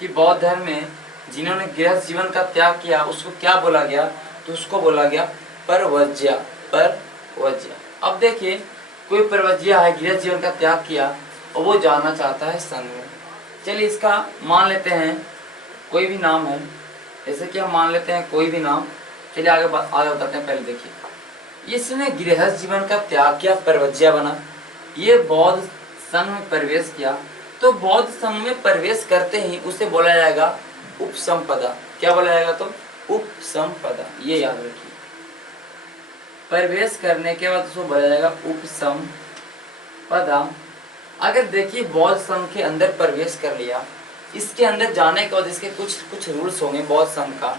कि बौद्ध धर्म में जिन्होंने गृहस्थ जीवन का त्याग किया उसको क्या बोला गया, तो उसको बोला गया परवज्या, परवज्या। अब देखिए कोई परवज्या है, गृहस्थ जीवन का त्याग किया और वो जाना चाहता है संघ में। चलिए इसका मान लेते हैं कोई भी नाम है, जैसे कि हम मान लेते हैं कोई भी नाम। चलिए आगे बताते हैं। पहले देखिए, इसने गृहस्थ जीवन का त्याग किया, परवज्या बना। ये बौद्ध संघ में प्रवेश किया। तो बौद्ध संघ में प्रवेश करते ही उसे बोला जाएगा उपसंपदा। क्या बोला जाएगा? तो उपसंपदा, ये याद रखिए। प्रवेश करने के बाद उसको बोला जाएगा उपसंपदा। अगर देखिए बौद्ध संघ के अंदर प्रवेश कर लिया, इसके अंदर जाने के बाद इसके कुछ कुछ रूल्स होंगे बौद्ध संघ का।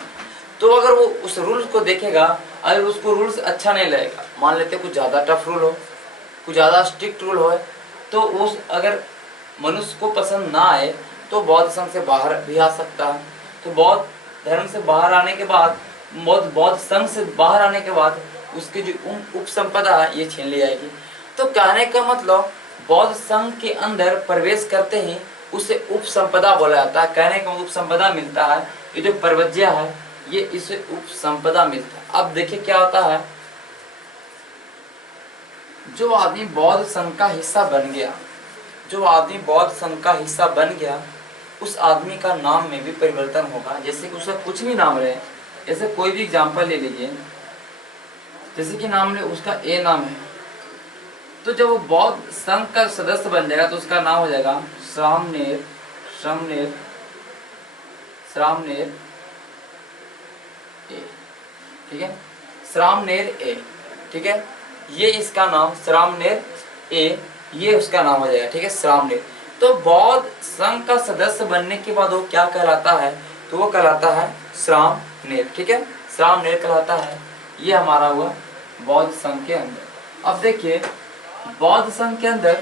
तो अगर वो उस रूल्स को देखेगा, अगर उसको रूल्स अच्छा नहीं लगेगा, मान लेते कुछ ज़्यादा टफ रूल हो, कुछ ज़्यादा स्ट्रिक्ट रूल हो, तो उस अगर मनुष्य को पसंद ना आए तो बौद्ध संघ से बाहर भी आ सकता है। तो बौद्ध धर्म से बाहर आने के बाद, बौद्ध संघ से बाहर आने के बाद उसकी जो उपसंपदा है ये छीन ली जाएगी। तो कहने का मतलब बौद्ध संघ के अंदर प्रवेश करते ही उसे उपसंपदा बोला जाता है। कहने का उपसंपदा मिलता है। ये जो परवज्या है ये इसे उपसंपदा मिलता है। अब देखिए क्या होता है, जो आदमी बौद्ध संघ का हिस्सा बन गया, जो आदमी बौद्ध संघ का हिस्सा बन गया, उस आदमी का नाम में भी परिवर्तन होगा। जैसे कि उसका कुछ भी नाम रहे, जैसे कोई भी एग्जाम्पल ले लीजिए, जैसे कि नाम ले उसका ए नाम है, तो जब वो बौद्ध संघ का सदस्य बन जाएगा तो उसका नाम हो जाएगा श्रामनेर, श्रमनेर, श्रामनेर ए। ठीक है, श्रामनेर ए। ठीक है, ये इसका नाम श्रामनेर ए, ये उसका नाम हो जाएगा। ठीक है, श्रामनेर। तो बौद्ध संघ का सदस्य बनने के बाद वो क्या कहलाता है? तो वो कहलाता है श्रामनेर। ठीक है, श्रामनेर कहलाता है। ये हमारा हुआ बौद्ध संघ के अंदर। अब देखिए बौद्ध संघ के अंदर,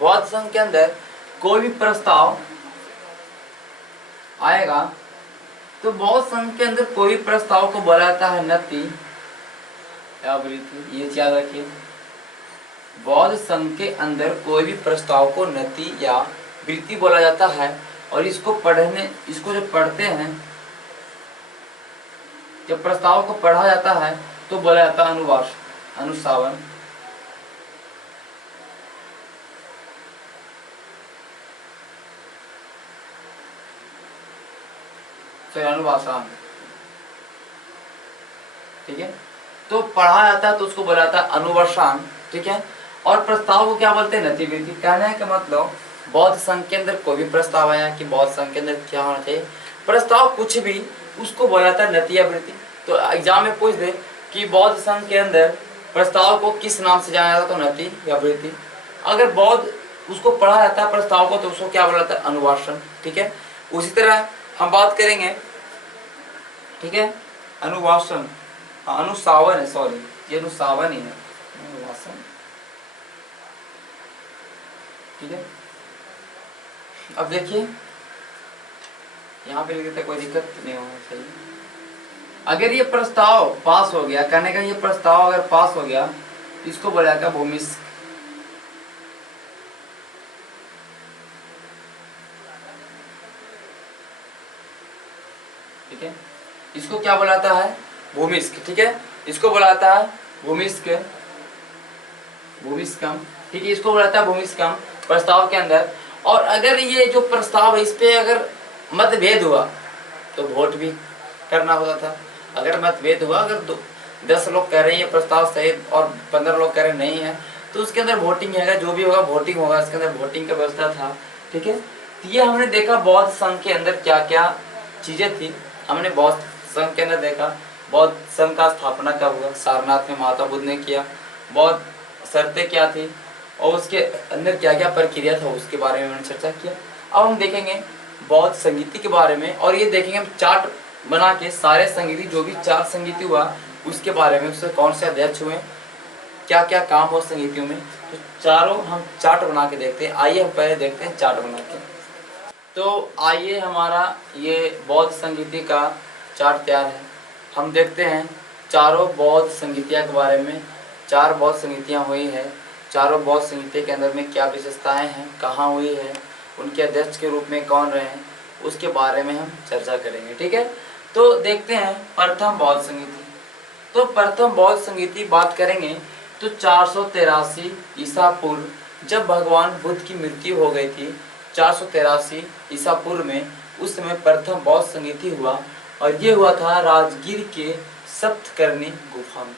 बौद्ध संघ के अंदर कोई भी प्रस्ताव आएगा तो बौद्ध संघ के अंदर कोई भी प्रस्ताव को बोला जाता है नति या वृत्ति। ये याद रखिए, बौद्ध संघ के अंदर कोई भी प्रस्ताव को नति या वृत्ति बोला जाता है। और इसको जब पढ़ते हैं, जब प्रस्ताव को पढ़ा जाता है तो बोला जाता है अनुवास, अनुसावन, अनुवासान। ठीक है, तो पढ़ा जाता है तो उसको बोला जाता है अनुवर्षान। ठीक है, और प्रस्ताव को क्या बोलते हैं? नतिवृत्ति। कहने का मतलब बौद्ध संघ के अंदर कोई भी प्रस्ताव आया कि बौद्ध संघ के अंदर क्या होना चाहिए, प्रस्ताव कुछ भी, उसको बोला जाता है नति या वृत्ति। तो एग्जाम में पूछ दे कि बौद्ध संघ के अंदर प्रस्ताव को किस नाम से जाना जाता है, तो नति या वृत्ति। अगर बौद्ध उसको पढ़ा जाता है प्रस्ताव को तो उसको क्या बोला जाता है? अनुवासन। ठीक है, उसी तरह हम बात करेंगे। ठीक है, अनुवासन, अनुसावन है, सॉरी ये अनुसावन ही है, अनुवासन। ठीक है, अब देखिए यहाँ पे लिख देते, कोई दिक्कत नहीं होना चाहिए। अगर ये प्रस्ताव पास हो गया, कहने का ये प्रस्ताव अगर पास हो गया इसको बोला जाएगा भूमिस्क। ठीक है, इसको क्या बुलाता है? भूमिस्क। ठीक है, इसको बुलाता है भूमिस्क, भूमिस्कम। ठीक है, इसको बुलाता है भूमिस्कम प्रस्ताव के अंदर। और अगर ये जो प्रस्ताव है इस पे अगर मतभेद हुआ तो वोट भी करना होता था। अगर मतभेद हुआ, अगर 10 लोग कह रहे हैं ये प्रस्ताव सही और 15 लोग कह रहे नहीं है, तो उसके अंदर वोटिंग है, जो भी होगा वोटिंग होगा, इसके अंदर वोटिंग का व्यवस्था था। ठीक है, तो ये हमने देखा बौद्ध संघ के अंदर क्या क्या चीजें थी। हमने बौद्ध संघ के अंदर देखा बौद्ध संघ का स्थापना कब हुआ, सारनाथ में महात्मा बुद्ध ने किया, बौद्ध शर्तें क्या थी और उसके अंदर क्या क्या प्रक्रिया था, उसके बारे में मैंने चर्चा किया। अब हम देखेंगे बौद्ध संगीति के बारे में, और ये देखेंगे हम चार्ट बना के सारे संगीति, जो भी 4 संगीति हुआ उसके बारे में, उससे कौन से अध्यक्ष हुए, क्या क्या काम हो संगीतियों में, तो चारों हम चार्ट बना के देखते हैं। आइए हम पहले देखते हैं चार्ट बना के। तो आइए हमारा ये बौद्ध संगीति का चार्ट तैयार है। हम देखते हैं चारों बौद्ध संगीतियाँ के बारे में। 4 बौद्ध संगीतियाँ हुई है, चारों बौद्ध संगीतियों के अंदर में क्या विशेषताएं हैं, कहाँ हुई है, उनके अध्यक्ष के रूप में कौन रहे हैं, उसके बारे में हम चर्चा करेंगे। ठीक है, तो देखते हैं प्रथम बौद्ध संगीति। तो प्रथम बौद्ध संगीति बात करेंगे तो 483 ईसा पूर्व, जब भगवान बुद्ध की मृत्यु हो गई थी, 483 ईसा पूर्व में उस समय प्रथम बौद्ध संगीति हुआ, और ये हुआ था राजगीर के सप्तकर्णी गुफा में।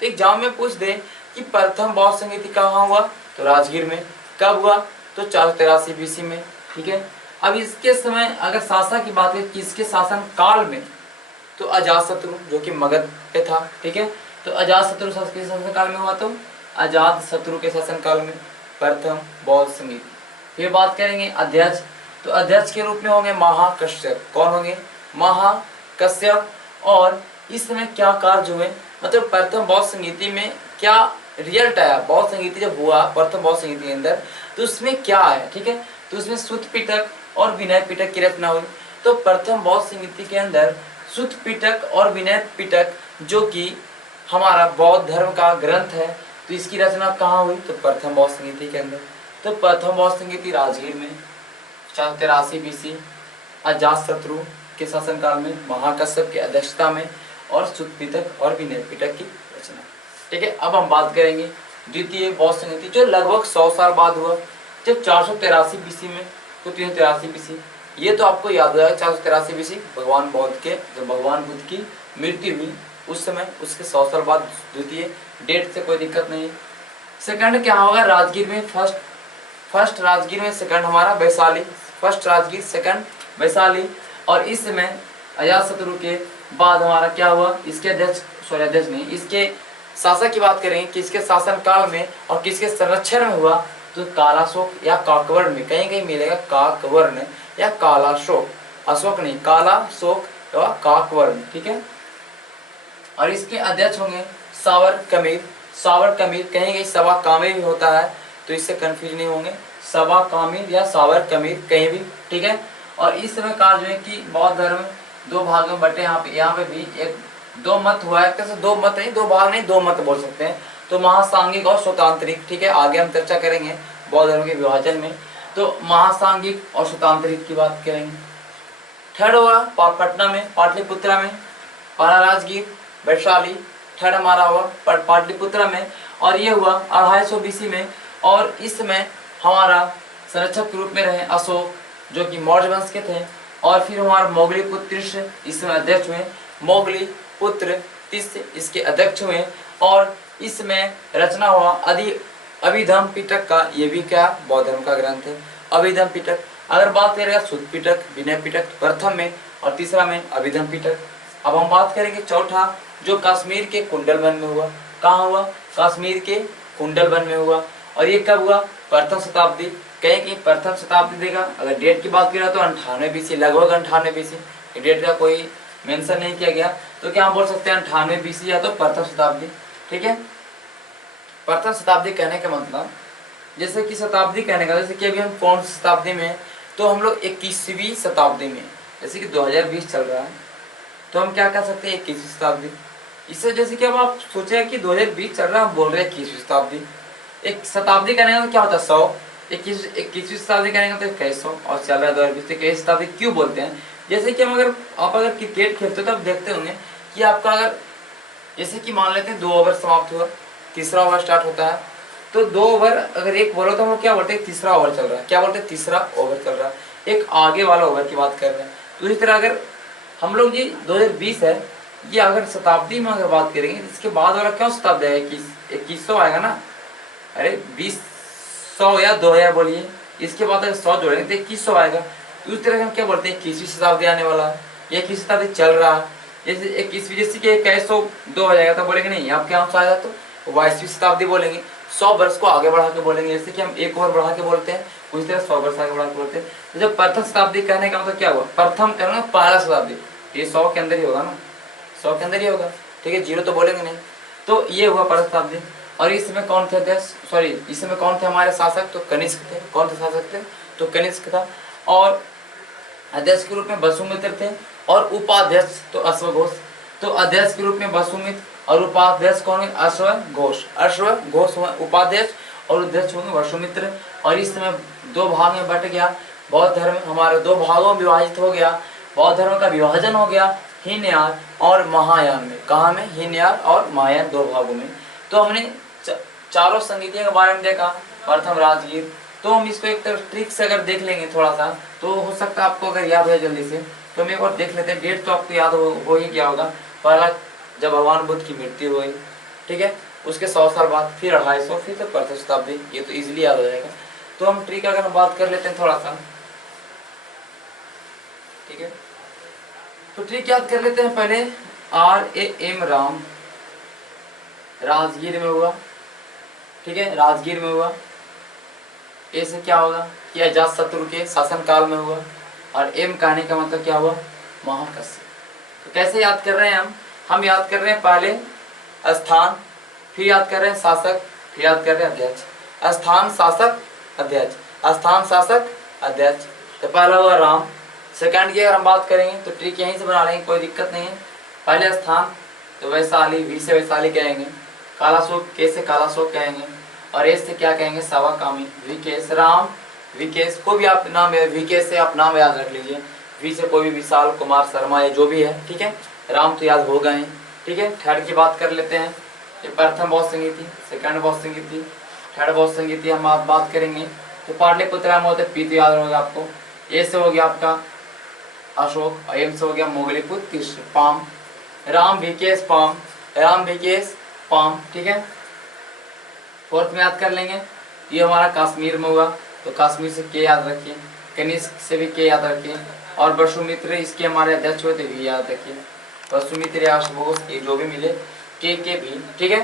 तो एग्जाम में पूछ दे कि प्रथम बौद्ध संगीति कहाँ हुआ, तो राजगीर में। कब हुआ, तो 483 BC में। ठीक है, अब इसके समय अगर शासक की बात करें, किसके शासन काल में, तो अजातशत्रु जो कि मगध पे था। ठीक है, तो अजातशत्रु के शासन काल में हुआ, तो अजातशत्रु के शासन काल में प्रथम बौद्ध संगीति। फिर बात करेंगे अध्यक्ष, तो अध्यक्ष के रूप में होंगे महाकश्यप। कौन होंगे, महाकश्यप। और इस समय क्या कार्य हुए, मतलब प्रथम बौद्ध संगीति में क्या रिजल्ट आया, बौद्ध संगीति जब हुआ प्रथम बौद्ध संगीति के अंदर, तो उसमें क्या आया। ठीक है, तो उसमें सुत्त पिटक और विनय पिटक की रचना हुई। तो प्रथम बौद्ध संगीति के अंदर सुत्त पिटक और विनय पिटक जो कि हमारा बौद्ध धर्म का ग्रंथ है, तो इसकी रचना कहाँ हुई, तो प्रथम बौद्ध संगीति के अंदर। तो प्रथम बौद्ध संगीति राजगीर में 483 BC अजातशत्रु के शासनकाल में, महाकश्यप की अध्यक्षता में, और सुत्त पिटक और विनय पिटक की रचना। ठीक है, अब हम बात करेंगे द्वितीय बौद्ध संगीति जो लगभग 100 साल बाद हुआ, जब 483 BC में, तो 383 BC। ये तो आपको याद हो जाएगा, 483 BC भगवान बौद्ध के, जब भगवान बुद्ध की मृत्यु हुई उस समय, उसके 100 साल बाद द्वितीय, डेट से कोई दिक्कत नहीं। सेकंड क्या होगा, राजगीर में फर्स्ट राजगीर में, सेकंड हमारा वैशाली, फर्स्ट राजगीर, सेकंड वैशाली। और इस समय अजातशत्रु के बाद हमारा क्या हुआ, इसके अध्यक्ष नहीं, इसके शासक की बात करेंगे, किसके शासन काल में और किसके संरक्षण में हुआ, तो कालाशोक या काकवर्ण में, कहीं कहीं मिलेगा काकवर्ण या कालाशोक, अशोक नहीं, कालाशोक या काकवर्ण। ठीक है, और इसके अध्यक्ष होंगे सावर कमीर, कहीं कहीं सवा कामिर भी होता है, तो इससे कंफ्यूज नहीं होंगे, सवा कामिर या सावर कमीर कहीं भी। ठीक है, और इस समय कहा जो है कि बौद्ध धर्म 2 भाग में बटे, यहाँ पे भी एक 2 मत हुआ है, कैसे 2 मत नहीं, 2 भाग नहीं, 2 मत बोल सकते हैं, तो महासांगिक और स्वतांत्रिक। ठीक है, आगे हम चर्चा करेंगे बौद्ध धर्म के विभाजन में, तो महासांगिक और स्वतांत्रिक की बात करेंगे। थर्ड हुआ पटना में, पाटलिपुत्रा में, पहला राजगीर, वैशाली, थर्ड हमारा हुआ पाटलिपुत्रा में, और ये हुआ 250 BC में। और इस समय हमारा संरक्षक के रूप में रहे अशोक जो कि मौर्य वंश के थे, और फिर हमारा मोगली पुत्र तिष्य इसमें अध्यक्ष हुए, मोगली पुत्र तिष्य इसके अध्यक्ष हुए। और इसमें रचना हुआ अभिधम्म पिटक का, ये भी क्या बौद्ध धर्म का ग्रंथ है, अभिधम्म पिटक। अगर बात करेगा सुत्त पिटक, विनय पिटक प्रथम में, और तीसरा में अभिधम्म पिटक। अब हम बात करेंगे चौथा, जो कश्मीर के कुंडलवन में हुआ। कहाँ हुआ, कश्मीर के कुंडलवन में हुआ, और ये कब हुआ, प्रथम शताब्दी, कहीं कहीं प्रथम शताब्दी देगा। अगर डेट की बात करें तो 98 BC, लगभग 98 BC, डेट का कोई मेंशन नहीं किया गया, तो क्या हम बोल सकते हैं 98 BC या तो प्रथम शताब्दी। ठीक है, प्रथम शताब्दी कहने का मतलब, जैसे कि शताब्दी कहने का, जैसे कि अभी हम कौन सी शताब्दी में, तो हम लोग 21वीं शताब्दी में, जैसे कि 2020 चल रहा है, तो हम क्या कह सकते हैं 21वीं शताब्दी। इससे जैसे कि अब आप सोचे कि 2020 चल रहा है, हम बोल रहे हैं 21वीं शताब्दी। एक शताब्दी कहने का तो क्या होता है 100, 21वीं शताब्दी कहने का तो 2100, और चल रहा है 2020, 21वीं शताब्दी क्यों बोलते हैं। जैसे कि हम अगर क्रिकेट खेलते हो तो आप देखते होंगे कि आपका अगर, जैसे कि मान लेते हैं 2 ओवर समाप्त हुआ, तीसरा ओवर स्टार्ट होता है, तो 2 ओवर अगर 1 बॉल हो तो हम लोग क्या बोलते हैं, तीसरा ओवर चल रहा है, क्या बोलते हैं, तीसरा ओवर चल रहा है, एक आगे वाला ओवर की बात कर रहे हैं। तो इस तरह अगर हम लोग ये 2020 है, ये अगर शताब्दी में अगर बात करेंगे, इसके बाद वाला क्यों शताब्दी है, 2100 आएगा ना, अरे 2000 या 2000 बोलिए, इसके बाद अगर 100 जोड़ेंगे तो 2100 आएगा। तो उस तरह हम क्या बोलते हैं 21वीं शताब्दी आने वाला है, ये 21वीं शताब्दी चल रहा है। जैसे 21वीं, जैसे कि 2102 हो जाएगा तो बोलेंगे नहीं, आप क्या आंसर आएगा, तो 22वीं शताब्दी बोलेंगे, 100 वर्ष को आगे बढ़ा के बोलेंगे, जैसे कि हम 1 ओवर बढ़ा के बोलते हैं, उसी तरह 100 वर्ष आगे बढ़ा के बोलते हैं। तो जब प्रथम शताब्दी कहने का मतलब क्या हुआ, प्रथम कहना पहला शताब्दी, ये 100 के अंदर ही होगा ना, 100 के अंदर ही होगा। ठीक है, 0 तो बोलेंगे नहीं, तो ये हुआ प्रथम शताब्दी। और इस समय कौन थे अध्यक्ष, सॉरी इस समय कौन थे हमारे शासक, तो कनिष्क थे। कौन थे शासक थे, तो कनिष्क था। और अध्यक्ष के रूप में वसुमित्र थे, और उपाध्यक्ष तो अश्वघोष। तो अध्यक्ष के रूप में वसुमित्र, और उपाध्यक्ष कौन है, अश्वघोष। अश्वघोष हुए उपाध्यक्ष, और अध्यक्ष होंगे वसुमित्र। और इस समय 2 भाग में बट गया बौद्ध धर्म, हमारे 2 भागों में विभाजित हो गया, बौद्ध धर्म का विभाजन हो गया हीनयान और महायान में। कहाँ में, हीनयान और महायान 2 भागों में। तो हमने चारों संगीतियों के बारे में देखा, प्रथम राजगीर, तो हम इसको एक तरह ट्रिक से अगर देख लेंगे थोड़ा सा, तो हो सकता है आपको अगर याद हो जल्दी से। तो हम एक और देख लेते हैं। डेट तो आपको याद हो ही क्या होगा, पहला जब भगवान बुद्ध की मृत्यु हुई, ठीक है, उसके 100 साल बाद, फिर 250, फिर तो 4वीं शताब्दी, ये तो इजीली याद हो जाएगा। तो हम ट्रिक अगर हम बात कर लेते हैं थोड़ा सा, ठीक है, तो ट्रिक याद कर लेते हैं पहले। RAM राम राजगीर में हुआ, ठीक है, राजगीर में हुआ। ए से क्या होगा कि अजातशत्रु के शासन काल में हुआ, और एम कहने का मतलब क्या हुआ, महाकश्यप। तो कैसे याद कर रहे हैं हम याद कर रहे हैं पहले स्थान, फिर याद कर रहे हैं शासक, फिर याद कर रहे हैं अध्यक्ष। स्थान, शासक, अध्यक्ष, स्थान, शासक, अध्यक्ष। तो पहला हुआ राम। सेकंड की अगर हम बात करेंगे तो ट्रिक यहीं से बना लेंगे, कोई दिक्कत नहीं है। पहले स्थान तो वैशाली, वी से वैशाली कहेंगे, कालाशोक, के से कालाशोक कहेंगे, और एस से क्या कहेंगे, सवाकामी, विकेश, राम विकेश। कोई भी आप नाम, विकेश से आप नाम याद रख लीजिए, वी से कोई भी विशाल कुमार शर्मा या जो भी है, ठीक है। राम तो याद हो गए, ठीक है। थर्ड की बात कर लेते हैं। ये प्रथम बौद्ध संगीति, सेकंड बौद्ध संगीति, थर्ड बौद्ध संगीति हम आप बात करेंगे। तो पाटलिपुत्र में होते पी तो याद होगा आपको। ए से हो गया आपका अशोक, एम से हो गया Moggaliputra, palm, Ram Vikesh palm, Ram Vikesh palm, ठीक है। फोर्थ में याद कर लेंगे, ये हमारा कश्मीर में हुआ, तो कश्मीर से के याद रखिए, कनिष्क से भी के याद रखिए, और वसुमित्र इसके हमारे अध्यक्ष हुए थे, भी याद रखिए, वसुमित्र या घोष, ये जो भी मिले, के भी, ठीक है।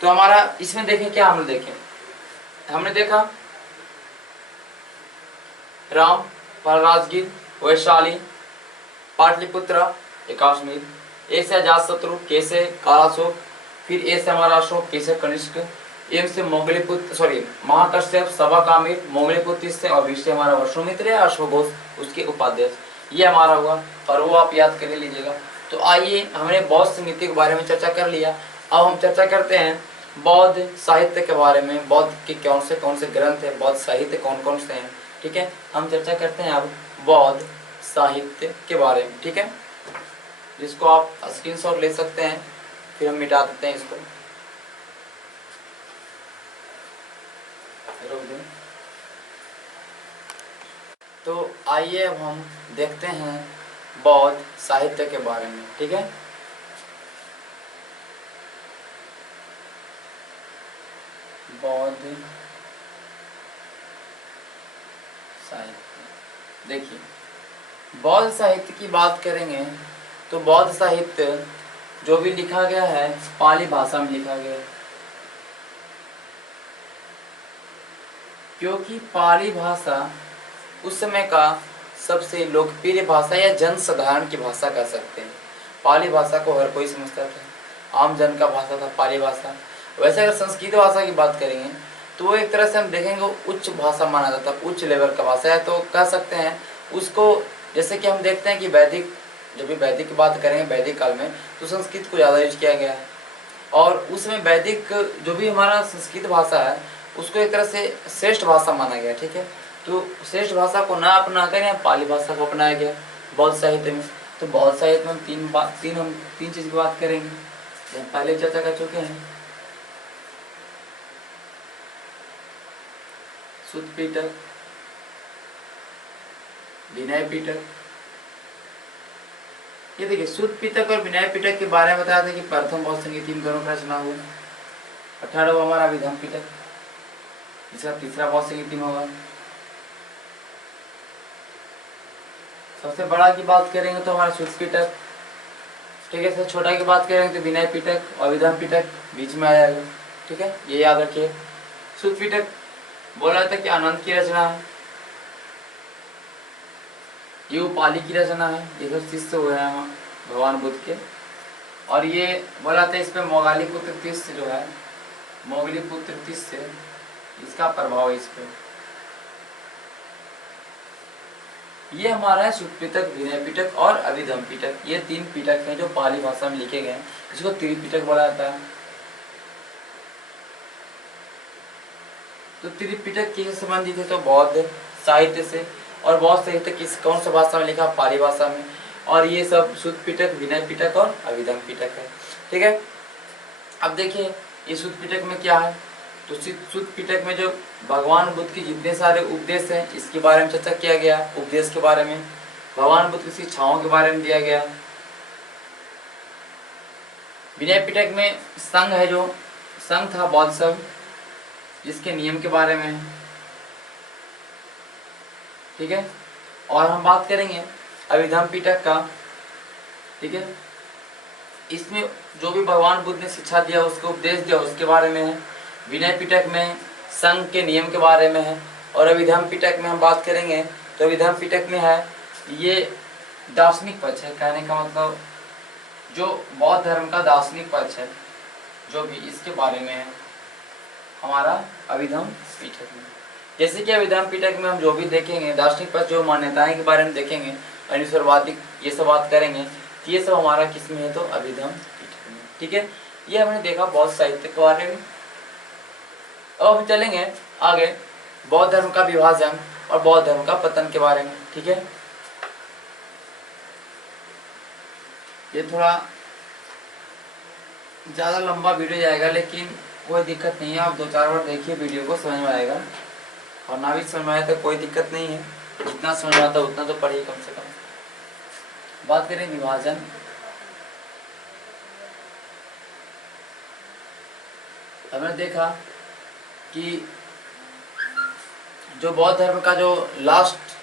तो हमारा इसमें देखें क्या हमने देखे, हमने देखा राम, राजगीर, वैशाली, पाटलिपुत्र, कश्मीर, ए से अजातशत्रु, के से कालाशोक, फिर ए से हमारा अशोक, के से कनिष्क, एम से मोगलीपुत्र, सॉरी महाकश्यप, सवाकामिर, मोगलीपुत्र से, और वी से हमारा वसुमित्र या अश्वघोष, उसके उपाध्यक्ष, ये हमारा हुआ, और वो आप याद कर लीजिएगा। तो आइए, हमने बौद्ध संगीति के बारे में चर्चा कर लिया। अब हम चर्चा करते हैं बौद्ध साहित्य के बारे में। बौद्ध के कौन से ग्रंथ है, बौद्ध साहित्य कौन कौन से हैं, ठीक है। हम चर्चा करते हैं अब बौद्ध साहित्य के बारे में, ठीक है, जिसको आप स्क्रीनशॉट ले सकते हैं, फिर हम मिटा देते हैं इसको। तो आइए अब हम देखते हैं बौद्ध साहित्य के बारे में, ठीक है। बौद्ध साहित्य, देखिए, बौद्ध साहित्य की बात करेंगे तो बौद्ध साहित्य जो भी लिखा गया है पाली भाषा में लिखा गया है, क्योंकि पाली भाषा उस समय का सबसे लोकप्रिय भाषा या जन साधारण की भाषा कह सकते हैं। पाली भाषा को हर कोई समझता था, आम जन का भाषा था पाली भाषा। वैसे अगर संस्कृत भाषा की बात करेंगे तो वो एक तरह से हम देखेंगे उच्च भाषा माना जाता है, उच्च लेवल का भाषा है, तो कह सकते हैं उसको। जैसे कि हम देखते हैं कि वैदिक, जब भी वैदिक की बात करेंगे वैदिक काल में, तो संस्कृत को ज़्यादा यूज किया गया है, और उसमें वैदिक जो भी हमारा संस्कृत भाषा है उसको एक तरह से श्रेष्ठ भाषा माना गया, ठीक है। तो श्रेष्ठ भाषा को ना अपना कर पाली भाषा को अपनाया गया बौद्ध साहित्य में। तो बौद्ध साहित्य में हम तीन चीज़ की बात करेंगे, पहले चर्चा कर चुके हैं। शुद्ध पिटक, विनय पिटक। ये देखिए, शुद्ध पिटक और विनय पिटक के बारे में बताया था कि प्रथम बौद्ध संगीति में दोनों का रचना हुआ। 18वां हमारा अभिधम्म पिटक, इसका तीसरा बौद्ध संगीति में होगा। सबसे बड़ा की बात करेंगे तो हमारा शुद्ध पिटक, ठीक है। सबसे छोटा की बात करेंगे तो विनय पिटक और अभिधम्म पिटक बीच में आ जाएगा, ठीक है, ये याद रखिए। शुद्ध पिटक बोला था कि आनंद की रचना है, ये उपाली की रचना है, ये सब शिष्य हुए हैं भगवान बुद्ध के, और ये बोला था इसमें मोगलीपुत्र तिष्य जो है, मोगलीपुत्र तिष्य, इसका प्रभाव है इस पे। ये हमारा है शुद्ध पिटक, विनय पिटक और अभिधम्म पिटक। ये तीन पिटक हैं जो पाली भाषा में लिखे गए हैं, इसको त्रिपिटक बोला जाता है। तो त्रिपिटक किससे संबंधित है, तो बौद्ध साहित्य से। और बौद्ध साहित्य किस कौन सा भाषा में लिखा, पाली भाषा में। और ये सब शुद्ध पिटक, विनय पिटक और अभिधम्म पिटक है, ठीक है। अब देखिए, ये शुद्ध पिटक में क्या है, तो सुत्त पिटक में जो भगवान बुद्ध के जितने सारे उपदेश हैं इसके बारे में चर्चा किया गया, उपदेश के बारे में, भगवान बुद्ध की शिक्षाओं के बारे में दिया गया। विनय पिटक में संघ है, जो संघ था बौद्ध संघ, जिसके नियम के बारे में है। ठीक है, और हम बात करेंगे अभिधम्म पिटक का। ठीक है, इसमें जो भी भगवान बुद्ध ने शिक्षा दिया, उसको उपदेश दिया, उसके बारे में है। विनय पिटक में संघ के नियम के बारे में है। और अभिधम्म पिटक में हम बात करेंगे तो अभिधम्म पिटक में है ये दार्शनिक पक्ष है, कहने का मतलब जो बौद्ध धर्म का दार्शनिक पक्ष है, जो भी इसके बारे में है हमारा अभिधम्म पिटक में। जैसे कि अभिधम्म पिटक में हम जो भी देखेंगे दार्शनिक पक्ष, जो मान्यताएं के बारे में देखेंगे, अनिश्वरवादी ये सब बात करेंगे, तो ये सब हमारा किस में है, तो अभिधम्म पिटक में। ठीक है, ये हमने देखा बौद्ध साहित्य के बारे में। अब हम चलेंगे आगे बौद्ध धर्म का विभाजन और बौद्ध धर्म का पतन के बारे में। ठीक है, ये थोड़ा ज़्यादा लंबा वीडियो जाएगा, लेकिन कोई दिक्कत नहीं है, आप 2-4 बार देखिए वीडियो को, समझ में आएगा। और ना भी समझ में आए तो कोई दिक्कत नहीं है, जितना समझ में आता है उतना तो पढ़िए कम से कम। बात करें विभाजन, हमने देखा कि जो बौद्ध धर्म का जो लास्ट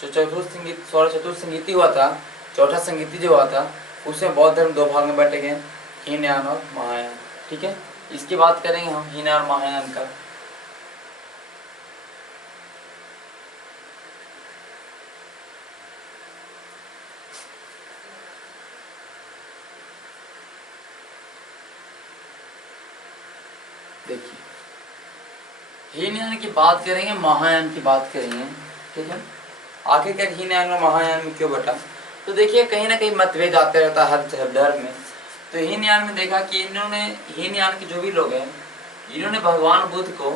जो चतुर्थ संगीति हुआ था, चौथा संगीति जो हुआ था, उसमें बौद्ध धर्म 2 भाग में बांटे गए, हीनयान और महायान। ठीक है, इसकी बात करेंगे हम हीनयान और महायान का। देखिए, हीनयान की बात करेंगे, महायान की बात करेंगे। ठीक है, आखिरकार हीनयान और महायान में क्यों बटा, तो देखिए कहीं ना कहीं मतभेद आते रहता है हर धर्म में। तो हीनयान में देखा कि इन्होंने, हीनयान के जो भी लोग हैं, इन्होंने भगवान बुद्ध को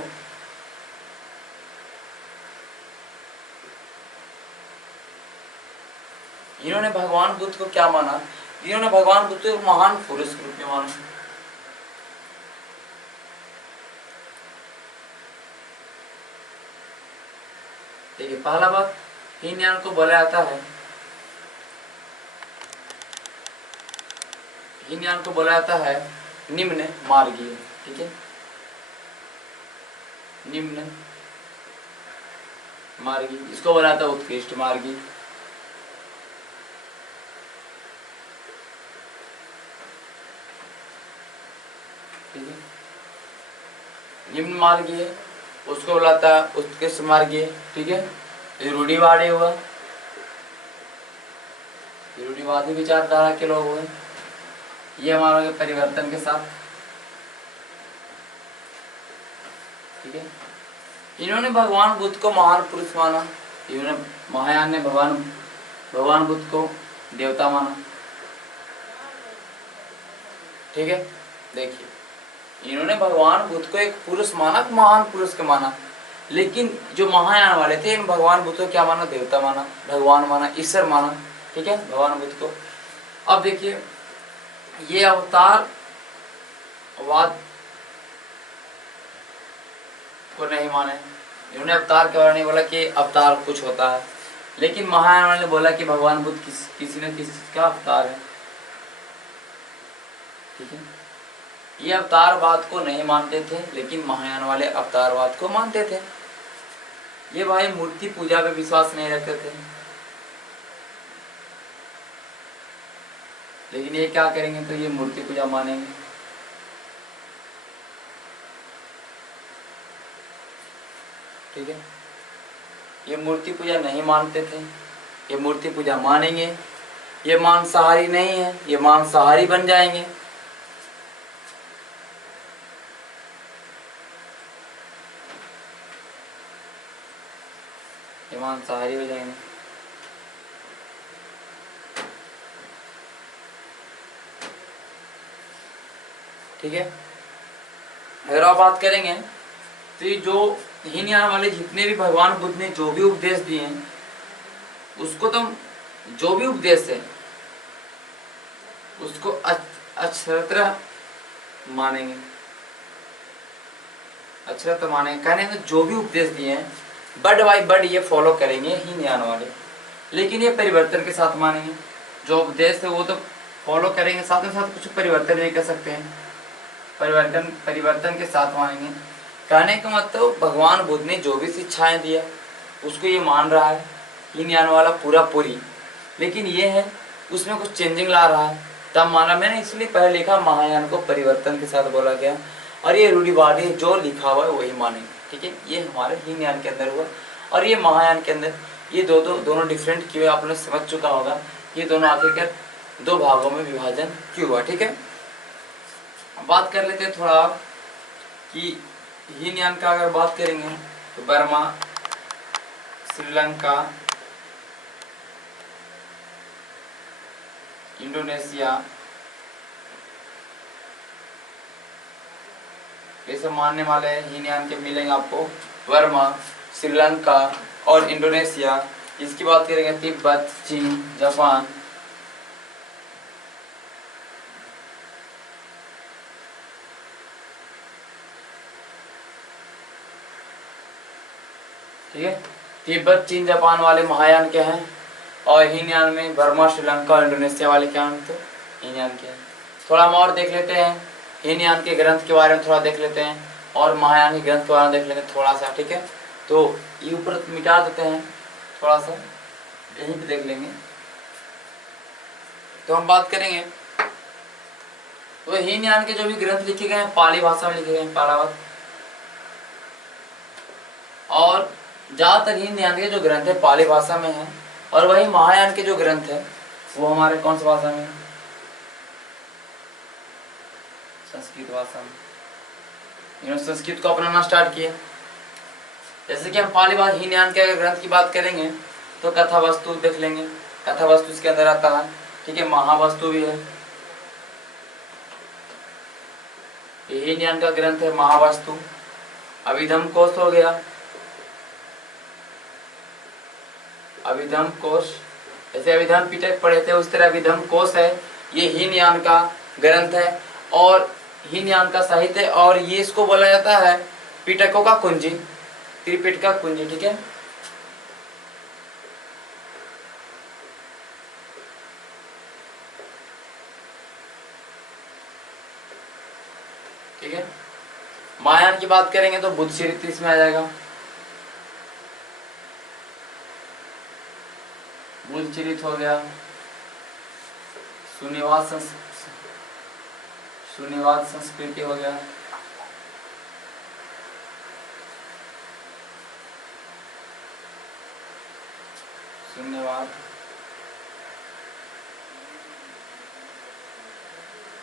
क्या माना, इन्होंने भगवान बुद्ध को महान पुरुष के रूप में माना। देखिए, पहला बात, हीनयान को बोला जाता है, हीनयान को बोला जाता है निम्न मार्गीय। ठीक है, निम्न मार्गी, इसको बोला जाता है उत्कृष्ट मार्गी। ठीक है, निम्न मार्गी है, उसको बोला जाता है उत्कृष्ट मार्गी। ठीक है, रूढ़िवादी हुआ, रूढ़िवादी विचारधारा के लोग हुए, ये हमारा परिवर्तन के साथ। ठीक है, इन्होंने भगवान बुद्ध को महान पुरुष माना, इन्होंने महायान ने भगवान बुद्ध को देवता माना। ठीक है, देखिए इन्होंने भगवान बुद्ध को एक पुरुष माना, महान पुरुष के माना, लेकिन जो महायान वाले थे इन भगवान बुद्ध को क्या माना, देवता माना, भगवान माना, ईश्वर माना। ठीक है, भगवान बुद्ध को। अब देखिए, ये अवतार वाद को नहीं माने, इन्होंने अवतार के बारे में बोला कि अवतार कुछ होता है, लेकिन महायान वाले ने बोला कि भगवान बुद्ध किसी न किसी का अवतार है। ठीक है, ये अवतारवाद को नहीं मानते थे, लेकिन महायान वाले अवतारवाद को मानते थे। ये भाई मूर्ति पूजा पे विश्वास नहीं रखते थे, लेकिन ये क्या करेंगे, तो ये मूर्ति पूजा मानेंगे। ठीक है, ये मूर्ति पूजा नहीं मानते थे, ये मूर्ति पूजा मानेंगे। ये मांसाहारी नहीं है, ये मांसाहारी बन जाएंगे। ये मांसाहारी हो जाएंगे। ठीक है, अगर आप बात करेंगे तो ये जो हीनयान वाले जितने भी भगवान बुद्ध ने जो भी उपदेश दिए हैं, उसको तो जो भी उपदेश है उसको अक्षरतः मानेंगे। अक्षरत्व मानेंगे, कहने में जो भी उपदेश दिए हैं बड बाई बड ये फॉलो करेंगे हीनयान वाले, लेकिन ये परिवर्तन के साथ मानेंगे। जो उपदेश है वो तो फॉलो करेंगे, साथ में साथ कुछ परिवर्तन भी कर सकते हैं, परिवर्तन के साथ मानेंगे। कहने का मतलब भगवान बुद्ध ने जो भी शिक्षाएं दिया उसको ये मान रहा है हीनयान वाला पूरा पूरी, लेकिन ये है उसमें कुछ चेंजिंग ला रहा है तब माना। मैंने इसलिए पहले लिखा महायान को परिवर्तन के साथ बोला गया, और ये रूढ़िवादी जो लिखा हुआ है वही मानेंगे, ठीक है। ये हमारे हीनयान के अंदर हुआ, और ये महायान के अंदर ये दोनों डिफरेंट क्यों है आपने समझ चुका होगा। ये दोनों आखिरकार दो भागों में विभाजन क्यों हुआ, ठीक है। बात कर लेते हैं थोड़ा कि हीनयान का अगर बात करेंगे तो बर्मा, श्रीलंका, इंडोनेशिया, ये सब मानने वाले हीनयान के मिलेंगे आपको। बर्मा, श्रीलंका और इंडोनेशिया। इसकी बात करेंगे तिब्बत, चीन, जापान, ठीक है। तिब्बत, चीन, जापान वाले महायान के हैं, और हीनयान में बर्मा, श्रीलंका और इंडोनेशिया वाले क्या हैं, तो हीनयान के हैं। थोड़ा हम और देख लेते हैं, हीनयान के ग्रंथ के बारे में थोड़ा देख लेते हैं, और महायान के ग्रंथ के बारे में देख लेते हैं थोड़ा सा, ठीक है। तो ये ऊपर मिटा देते हैं, थोड़ा सा यहीं पे देख लेंगे। तो हम बात करेंगे तो हीनयान के जो भी ग्रंथ लिखे गए हैं पाली भाषा में लिखे गए हैं, पालावत। और ज्यादातर हीनयान के जो ग्रंथ है पाली भाषा में है, और वही महायान के जो ग्रंथ है वो हमारे कौन सी भाषा में, संस्कृत भाषा में। इन्होंने संस्कृत को अपनाना स्टार्ट किया। जैसे कि हम पाली भाषा हीनयान के ग्रंथ की बात करेंगे तो कथा वस्तु देख लेंगे, कथा वस्तु इसके अंदर आता है, ठीक है। महावस्तु भी है, हीनयान का ग्रंथ है महावस्तु। अभिधम कोश हो गया, अभिधम कोश, जैसे अभिधम पिटक पढ़े थे उस तरह अभिधम कोश है, ये हीनयान का ग्रंथ है और हीनयान का साहित्य, और ये इसको बोला जाता है पिटकों का कुंजी, त्रिपिटका कुंजी, ठीक है। ठीक है। महायान की बात करेंगे तो बुद्ध चरित्र इसमें आ जाएगा, बुद्ध चरित्र हो गया, सुनिवाद संस्कृति हो गया, शून्यवाद,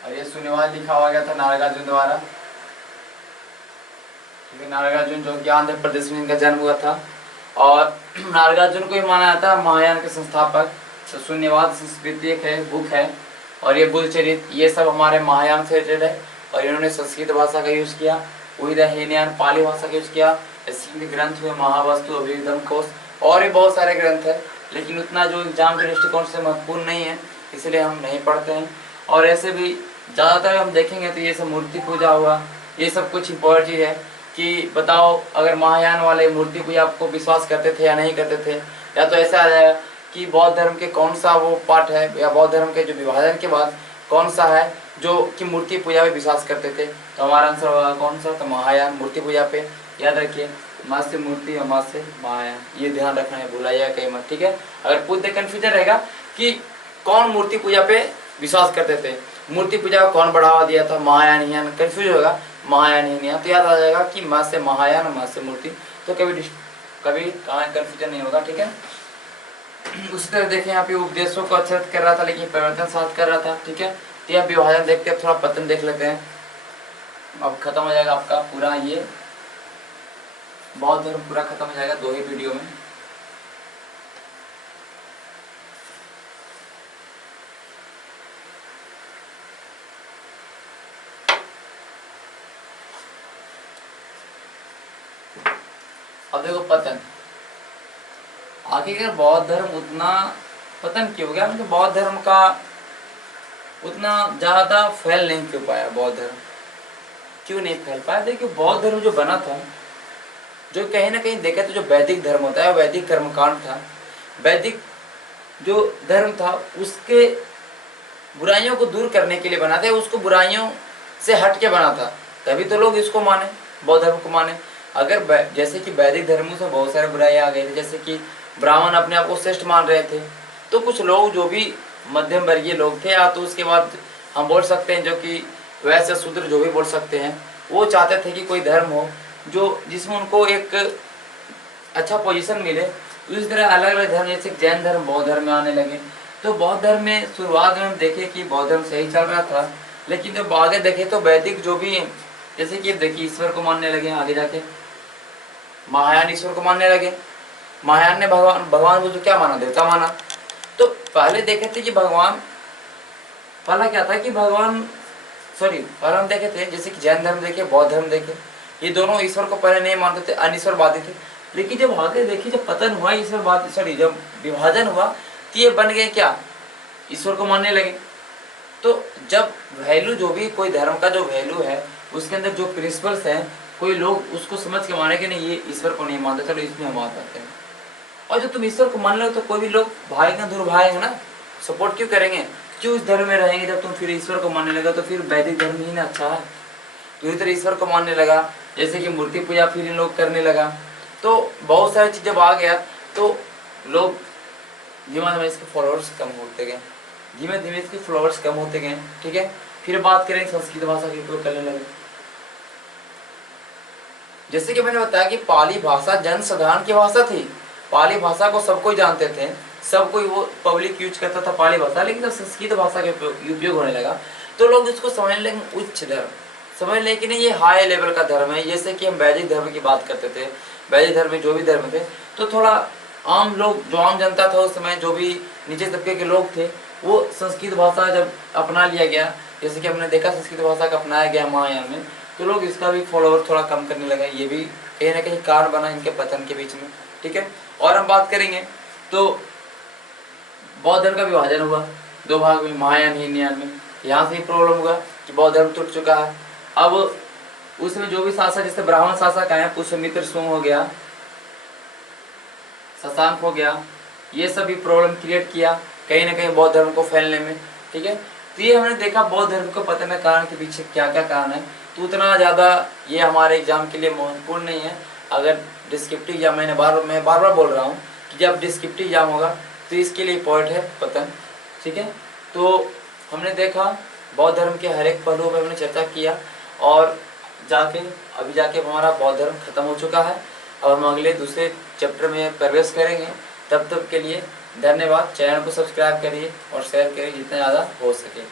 और ये शून्यवाद लिखा हुआ गया था नागार्जुन द्वारा, ठीक है। नागार्जुन जो कि आंध्र प्रदेश में इनका जन्म हुआ था, और नागार्जुन को ही माना जाता है महायान के संस्थापक। तो शून्यवाद संस्कृति एक है, बुक है, और ये बुद्ध चरित्र, ये सब हमारे महायान से रिलेटेड है, और इन्होंने संस्कृत भाषा का यूज किया, वही हीनयान पाली भाषा का यूज किया। इसके ग्रंथ हुए महावस्तु, अभिधम कोश, और भी बहुत सारे ग्रंथ है, लेकिन उतना जो एग्जाम के दृष्टिकोण से महत्वपूर्ण नहीं है, इसलिए हम नहीं पढ़ते हैं। और ऐसे भी ज़्यादातर हम देखेंगे तो ये सब मूर्ति पूजा हुआ, ये सब कुछ इम्पोर्टेंट चीज़ है कि बताओ अगर महायान वाले मूर्ति पूजा आपको विश्वास करते थे या नहीं करते थे, या तो ऐसा आ जाएगा कि बौद्ध धर्म के कौन सा वो पार्ट है, या बौद्ध धर्म के जो विभाजन के बाद कौन सा है जो कि मूर्ति पूजा पे विश्वास करते थे। तो हमारा आंसर होगा कौन सा, तो महायान मूर्ति पूजा पे। याद रखिए, माँ से मूर्ति और माँ से महायान, ये ध्यान रखना है, भुलाइएगा कहीं मत, ठीक है। अगर पूछ दे कन्फ्यूजन रहेगा कि कौन मूर्ति पूजा पे विश्वास करते थे, मूर्ति पूजा को कौन बढ़ावा दिया था, महायान हीनयान, कन्फ्यूज होगा महायान हीनयान, तो याद आ जाएगा कि माँ से महायान और माँ से मूर्ति, तो कभी कहाँ कन्फ्यूजन नहीं होगा, ठीक है। उसी तरह देखें यहाँ पे उपदेशों को अच्छे कर रहा था लेकिन परिवर्तन साथ कर रहा था, ठीक है। तो यह विभाजन देखते हैं, थोड़ा पतन देख लेते हैं, अब खत्म हो जाएगा आपका पूरा ये बौद्ध धर्म पूरा खत्म हो जाएगा 2 ही वीडियो में। अब देखो पतन, आखिरकार बौद्ध धर्म उतना पतन क्यों हो गया, मतलब बौद्ध धर्म का उतना ज्यादा फैल नहीं क्यों पाया बौद्ध धर्म, क्यों नहीं फैल पाया? देखिए बौद्ध धर्म जो बना था, जो कहीं ना कहीं देखे तो जो वैदिक धर्म होता है, वैदिक कर्मकांड था, वैदिक जो धर्म था उसके बुराइयों को दूर करने के लिए बना था, उसको बुराइयों से हट के बना था, तभी तो लोग इसको माने, बौद्ध धर्म को माने। अगर जैसे कि वैदिक धर्मों से बहुत सारे बुराइयां आ गई थी, जैसे कि ब्राह्मण अपने आप को श्रेष्ठ मान रहे थे, तो कुछ लोग जो भी मध्यम वर्गीय लोग थे, या तो उसके बाद हम बोल सकते हैं जो कि वैसे शूद्र जो भी बोल सकते हैं, वो चाहते थे कि कोई धर्म हो जो जिसमें उनको एक अच्छा पोजीशन मिले। तो इस तरह अलग अलग धर्म जैसे जैन धर्म, बौद्ध धर्म में आने लगे। तो बौद्ध धर्म में शुरुआत में हम देखे कि बौद्ध धर्म सही चल रहा था, लेकिन जब आगे देखे तो वैदिक जो भी जैसे कि देखिए ईश्वर को मानने लगे, आगे जाके महायान ईश्वर को मानने लगे। महायान ने भगवान को तो क्या माना? देवता माना। तो पहले देखे थे कि भगवान, पहला क्या था कि पहले हम देखे थे जैसे कि जैन धर्म देखे, बौद्ध धर्म देखे, ये दोनों ईश्वर को पहले नहीं मानते थे, अनिश्वरवादी थे। लेकिन जब आगे देखिए, जब पतन हुआ जब विभाजन हुआ तो ये बन गए क्या? ईश्वर को मानने लगे। तो जब वैल्यू जो भी कोई धर्म का जो वैल्यू है, उसके अंदर जो प्रिंसिपल्स हैं, कोई लोग उसको समझ के माने कि नहीं ये ईश्वर को नहीं मानते, चलो इसमें हम आ जाते हैं। और जब तुम ईश्वर को मान लो तो कोई भी लोग भागेंगे, दूर भागेंगे ना, सपोर्ट क्यों करेंगे? क्यों इस धर्म में रहेंगे? जब तुम फिर ईश्वर को मानने लगा तो फिर वैदिक धर्म ही ना अच्छा है। तो इधर ईश्वर को मानने लगा, जैसे कि मूर्ति पूजा फिर इन लोग करने लगा, तो बहुत सारी चीज जब आ गया तो लोग धीमे धीमे इसके फॉलोअर्स कम होते गए, धीमे धीमे इसके फॉलोअर्स कम होते गए। ठीक है, फिर बात करें संस्कृत भाषा की उपयोग करने लगे। जैसे कि मैंने बताया कि पाली भाषा जन साधारण की भाषा थी, पाली भाषा को सब कोई जानते थे, सब कोई वो पब्लिक यूज करता था पाली भाषा। लेकिन जब संस्कृत भाषा के उपयोग होने लगा तो लोग इसको समझने लगे उच्च धर्म, समझ लें कि नहीं ये हाई लेवल का धर्म है। जैसे कि हम वैदिक धर्म की बात करते थे, वैदिक धर्म में जो भी धर्म थे, तो थोड़ा आम लोग, जो आम जनता था उस समय, जो भी नीचे तबके के लोग थे, वो संस्कृत भाषा जब अपना लिया गया, जैसे कि हमने देखा संस्कृत भाषा का अपनाया गया महायान में, तो लोग इसका भी फॉलोअर थोड़ा कम करने लगे। ये भी कहीं ना कहीं कारण बना इनके पतन के बीच में। ठीक है, और हम बात करेंगे तो बौद्ध धर्म का विभाजन हुआ दो भाग में, महायान हीनयान में। यहाँ से ही प्रॉब्लम हुआ कि बौद्ध धर्म टूट चुका है। अब उसमें जो भी शासक, जैसे ब्राह्मण शासक आए, पुष्यमित्र सोम हो गया, शशांक हो गया, ये सभी प्रॉब्लम क्रिएट किया कहीं ना कहीं बौद्ध धर्म को फैलने में। ठीक है, तो ये हमने देखा बौद्ध धर्म को पतन के कारण के पीछे क्या क्या कारण है। तो उतना ज़्यादा ये हमारे एग्जाम के लिए महत्वपूर्ण नहीं है। अगर डिस्क्रिप्टिव एग्जाम, मैं बार बार बोल रहा हूँ कि जब डिस्क्रिप्टिव एग्जाम होगा तो इसके लिए पॉइंट है पतन। ठीक है, तो हमने देखा बौद्ध धर्म के हर एक पहलू पर हमने चर्चा किया, और अभी जाके हमारा बौद्ध धर्म खत्म हो चुका है। अब हम अगले दूसरे चैप्टर में प्रवेश करेंगे। तब तक के लिए धन्यवाद। चैनल को सब्सक्राइब करिए और शेयर करिए जितना ज़्यादा हो सके।